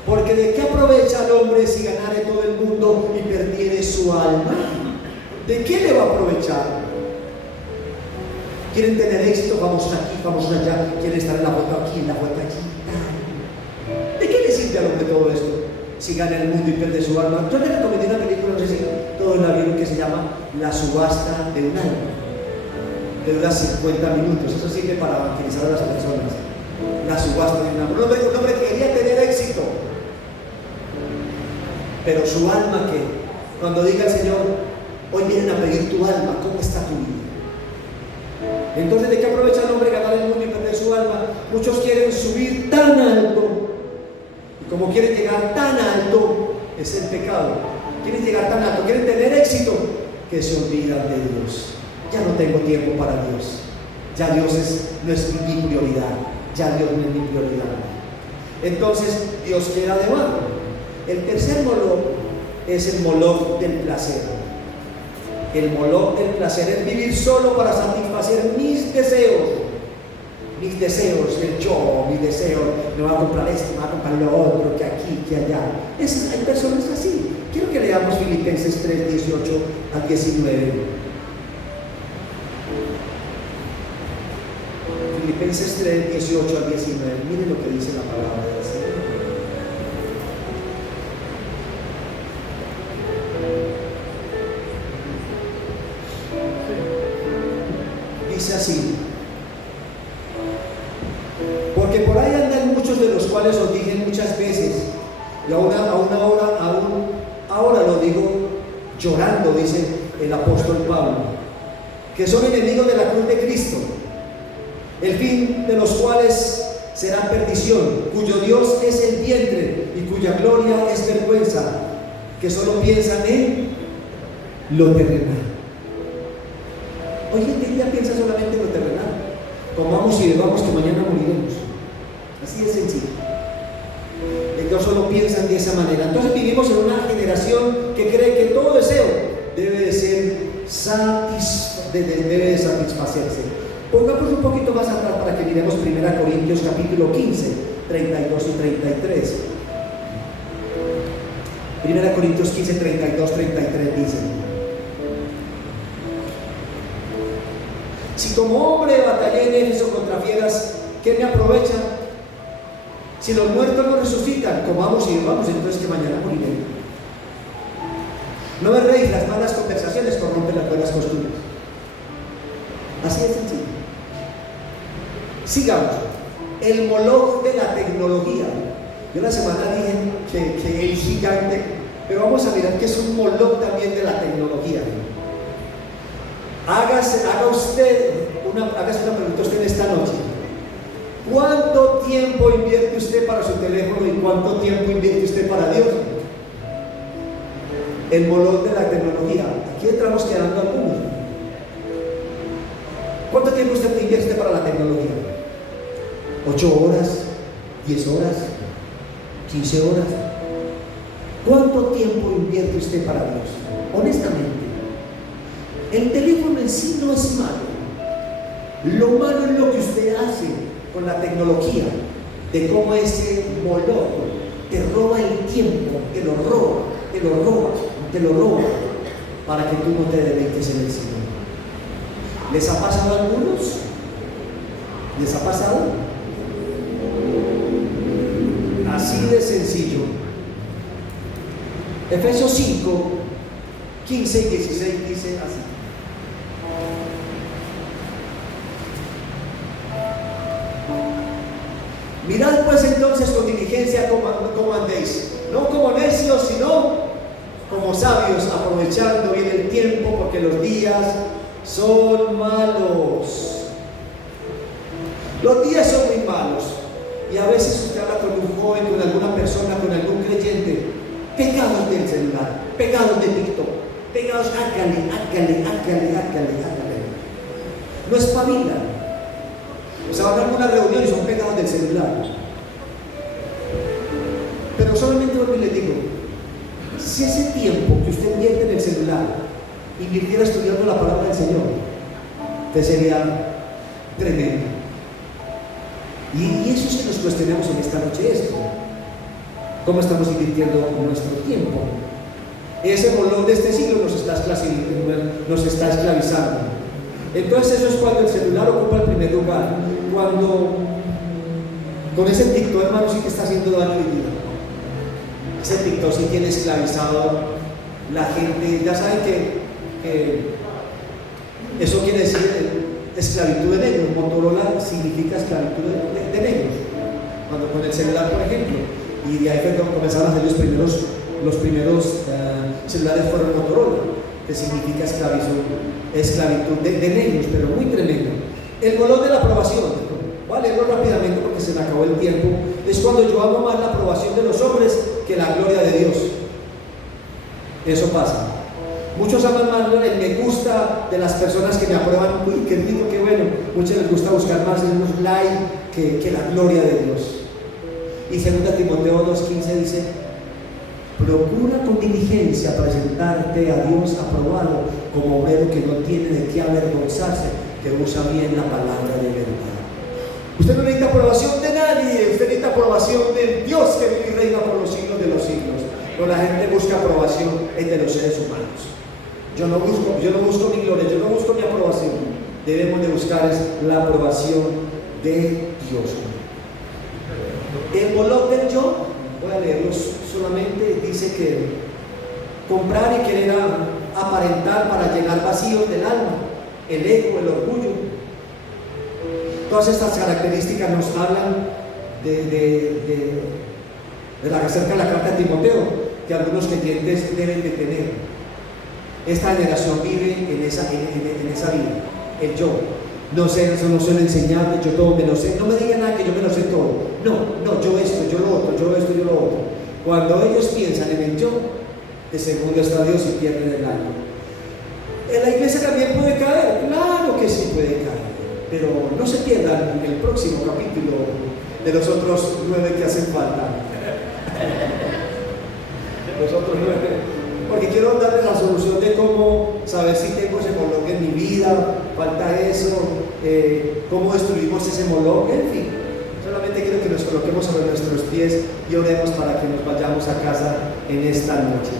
porque ¿de qué aprovecha el hombre si ganare todo el mundo y perdiere su alma? ¿De qué le va a aprovechar? ¿Quieren tener éxito? Vamos aquí, vamos allá. ¿Quieren estar en la foto aquí, en la foto allí? ¿De qué le sirve al hombre todo esto si gana el mundo y pierde su alma? Yo le recomendé una película, no sé si todos la vieron, que se llama La subasta de un alma. Que dura 50 minutos. Eso sirve para evangelizar a las personas. La subasta de un alma. Un hombre quería tener éxito, pero su alma, que cuando diga el Señor: hoy vienen a pedir tu alma, ¿cómo está tu vida? Entonces, ¿de qué aprovecha el hombre ganar el mundo y perder su alma? Muchos quieren subir tan alto, y como quieren llegar tan alto, es el pecado. Quieren llegar tan alto, quieren tener éxito, que se olvidan de Dios. Ya no tengo tiempo para Dios. Ya Dios no es mi prioridad. Ya Dios no es mi prioridad. Entonces, Dios queda debajo. El tercer Moloch es el Moloch del placer. El Moloch del placer es vivir solo para satisfacer mis deseos, el yo, mis deseos. Me voy a comprar esto, me voy a comprar lo otro, que aquí, que allá. Hay personas así. Quiero que leamos Filipenses 3:18 al 19. Filipenses 3:18 al 19. Miren lo que dice la palabra del Señor. Dice así: porque por ahí andan muchos, de los cuales os dije muchas veces, y ahora lo digo llorando, dice el apóstol Pablo, que son enemigos de la cruz de Cristo, el fin de los cuales será perdición, cuyo Dios es el vientre y cuya gloria es vergüenza, que solo piensan en lo terrenal. Hoy gente que ya piensa solamente en lo terrenal. Comamos y bebamos que mañana moriremos. Así de sencillo. Ellos solo piensan de esa manera. Entonces vivimos en una generación que cree que todo deseo debe de satisfacerse. Pongamos un poquito más atrás para que miremos 1 Corintios capítulo 15, 32 y 33. 1 Corintios 15, 32, 33 dice: si como hombre batallé en Éfeso contra fieras, ¿qué me aprovecha? Si los muertos no resucitan, comamos y bebamos, entonces que mañana moriremos. No erréis, las malas conversaciones corrompen las buenas costumbres. Así de sencillo. Sigamos. El Moloch de la tecnología. Yo la semana dije que el gigante, pero vamos a mirar que es un Moloch también de la tecnología. Hágase una pregunta usted esta noche. ¿Cuánto tiempo invierte usted para su teléfono y cuánto tiempo invierte usted para Dios? El Moloch de la tecnología. Aquí entramos quedando algunos. ¿Cuánto tiempo usted invierte para la tecnología? 8 horas, 10 horas, 15 horas. ¿Cuánto tiempo invierte usted para Dios? Honestamente, el teléfono en sí no es malo. Lo malo es lo que usted hace con la tecnología, de cómo ese Moloch te roba el tiempo, te lo roba, para que tú no te deleites en el Señor. ¿Les ha pasado a algunos? ¿Les ha pasado? Así de sencillo. Efesios 5, 15 y 16 dice así: mirad pues entonces con diligencia cómo andéis, no como necios, sino como sabios, aprovechando bien el tiempo, porque los días son malos. Los días son muy malos. Y a veces usted habla con un joven, con alguna persona, con algún creyente, pegados del celular, pegados de TikTok, pegados, hágale. No espabilan. O sea, van a alguna reunión y son pegados del celular. Pero solamente vuelvo y les digo, si ese tiempo que usted invierte en el celular invirtiera estudiando la palabra del Señor, te sería tremendo. Y eso es que nos cuestionamos en esta noche esto. ¿Cómo estamos invirtiendo nuestro tiempo? Ese Moloch de este siglo nos está esclavizando. Entonces eso es cuando el celular ocupa el primer lugar. Cuando con ese TikTok, hermano, sí que está haciendo daño hoy día. Ese TikTok sí tiene esclavizado la gente. Ya saben que eso quiere decir esclavitud de negros. Motorola significa esclavitud de negros. Cuando con el celular, por ejemplo, y de ahí fue cuando comenzaron a hacer los primeros celulares fueron Motorola, que significa esclavitud de negros, pero muy tremendo. El Moloch de la aprobación, voy a leerlo rápidamente porque se me acabó el tiempo. Es cuando yo amo más la aprobación de los hombres que la gloria de Dios. Eso pasa. Muchos aman más el me gusta de las personas que me aprueban. Uy, qué rico, qué bueno. Muchos les gusta buscar más unos like que la gloria de Dios. Y 2 Timoteo 2:15 dice: procura con diligencia presentarte a Dios aprobado como obrero que no tiene de qué avergonzarse, que usa bien la palabra de verdad. Usted no necesita aprobación de nadie, usted necesita aprobación del Dios que vive y reina por los siglos de los siglos. Pero la gente busca aprobación de los seres humanos. Yo no busco mi gloria, yo no busco mi aprobación. Debemos de buscar la aprobación de Dios. El Moloch del yo, voy a leerlo solamente, dice que comprar y querer aparentar para llenar vacíos del alma, el ego, el orgullo. Todas estas características nos hablan acerca de la carta de Timoteo, que algunos creyentes deben de tener. Esta generación vive en esa vida, el yo. No sé, eso no suelo enseñarme, yo todo me lo sé. No me digan nada que yo me lo sé todo. No, yo esto, yo lo otro, yo esto, yo lo otro. Cuando ellos piensan en el yo, de segundo está Dios y pierden el alma. ¿En la iglesia también puede caer? Claro que sí puede caer. Pero no se pierdan en el próximo capítulo de los otros 9 que hacen falta. Los otros 9. Porque quiero darles la solución de cómo saber si tengo ese Moloch en mi vida, falta eso, cómo destruimos ese Moloch, en fin. Solamente quiero que nos coloquemos sobre nuestros pies y oremos para que nos vayamos a casa en esta noche.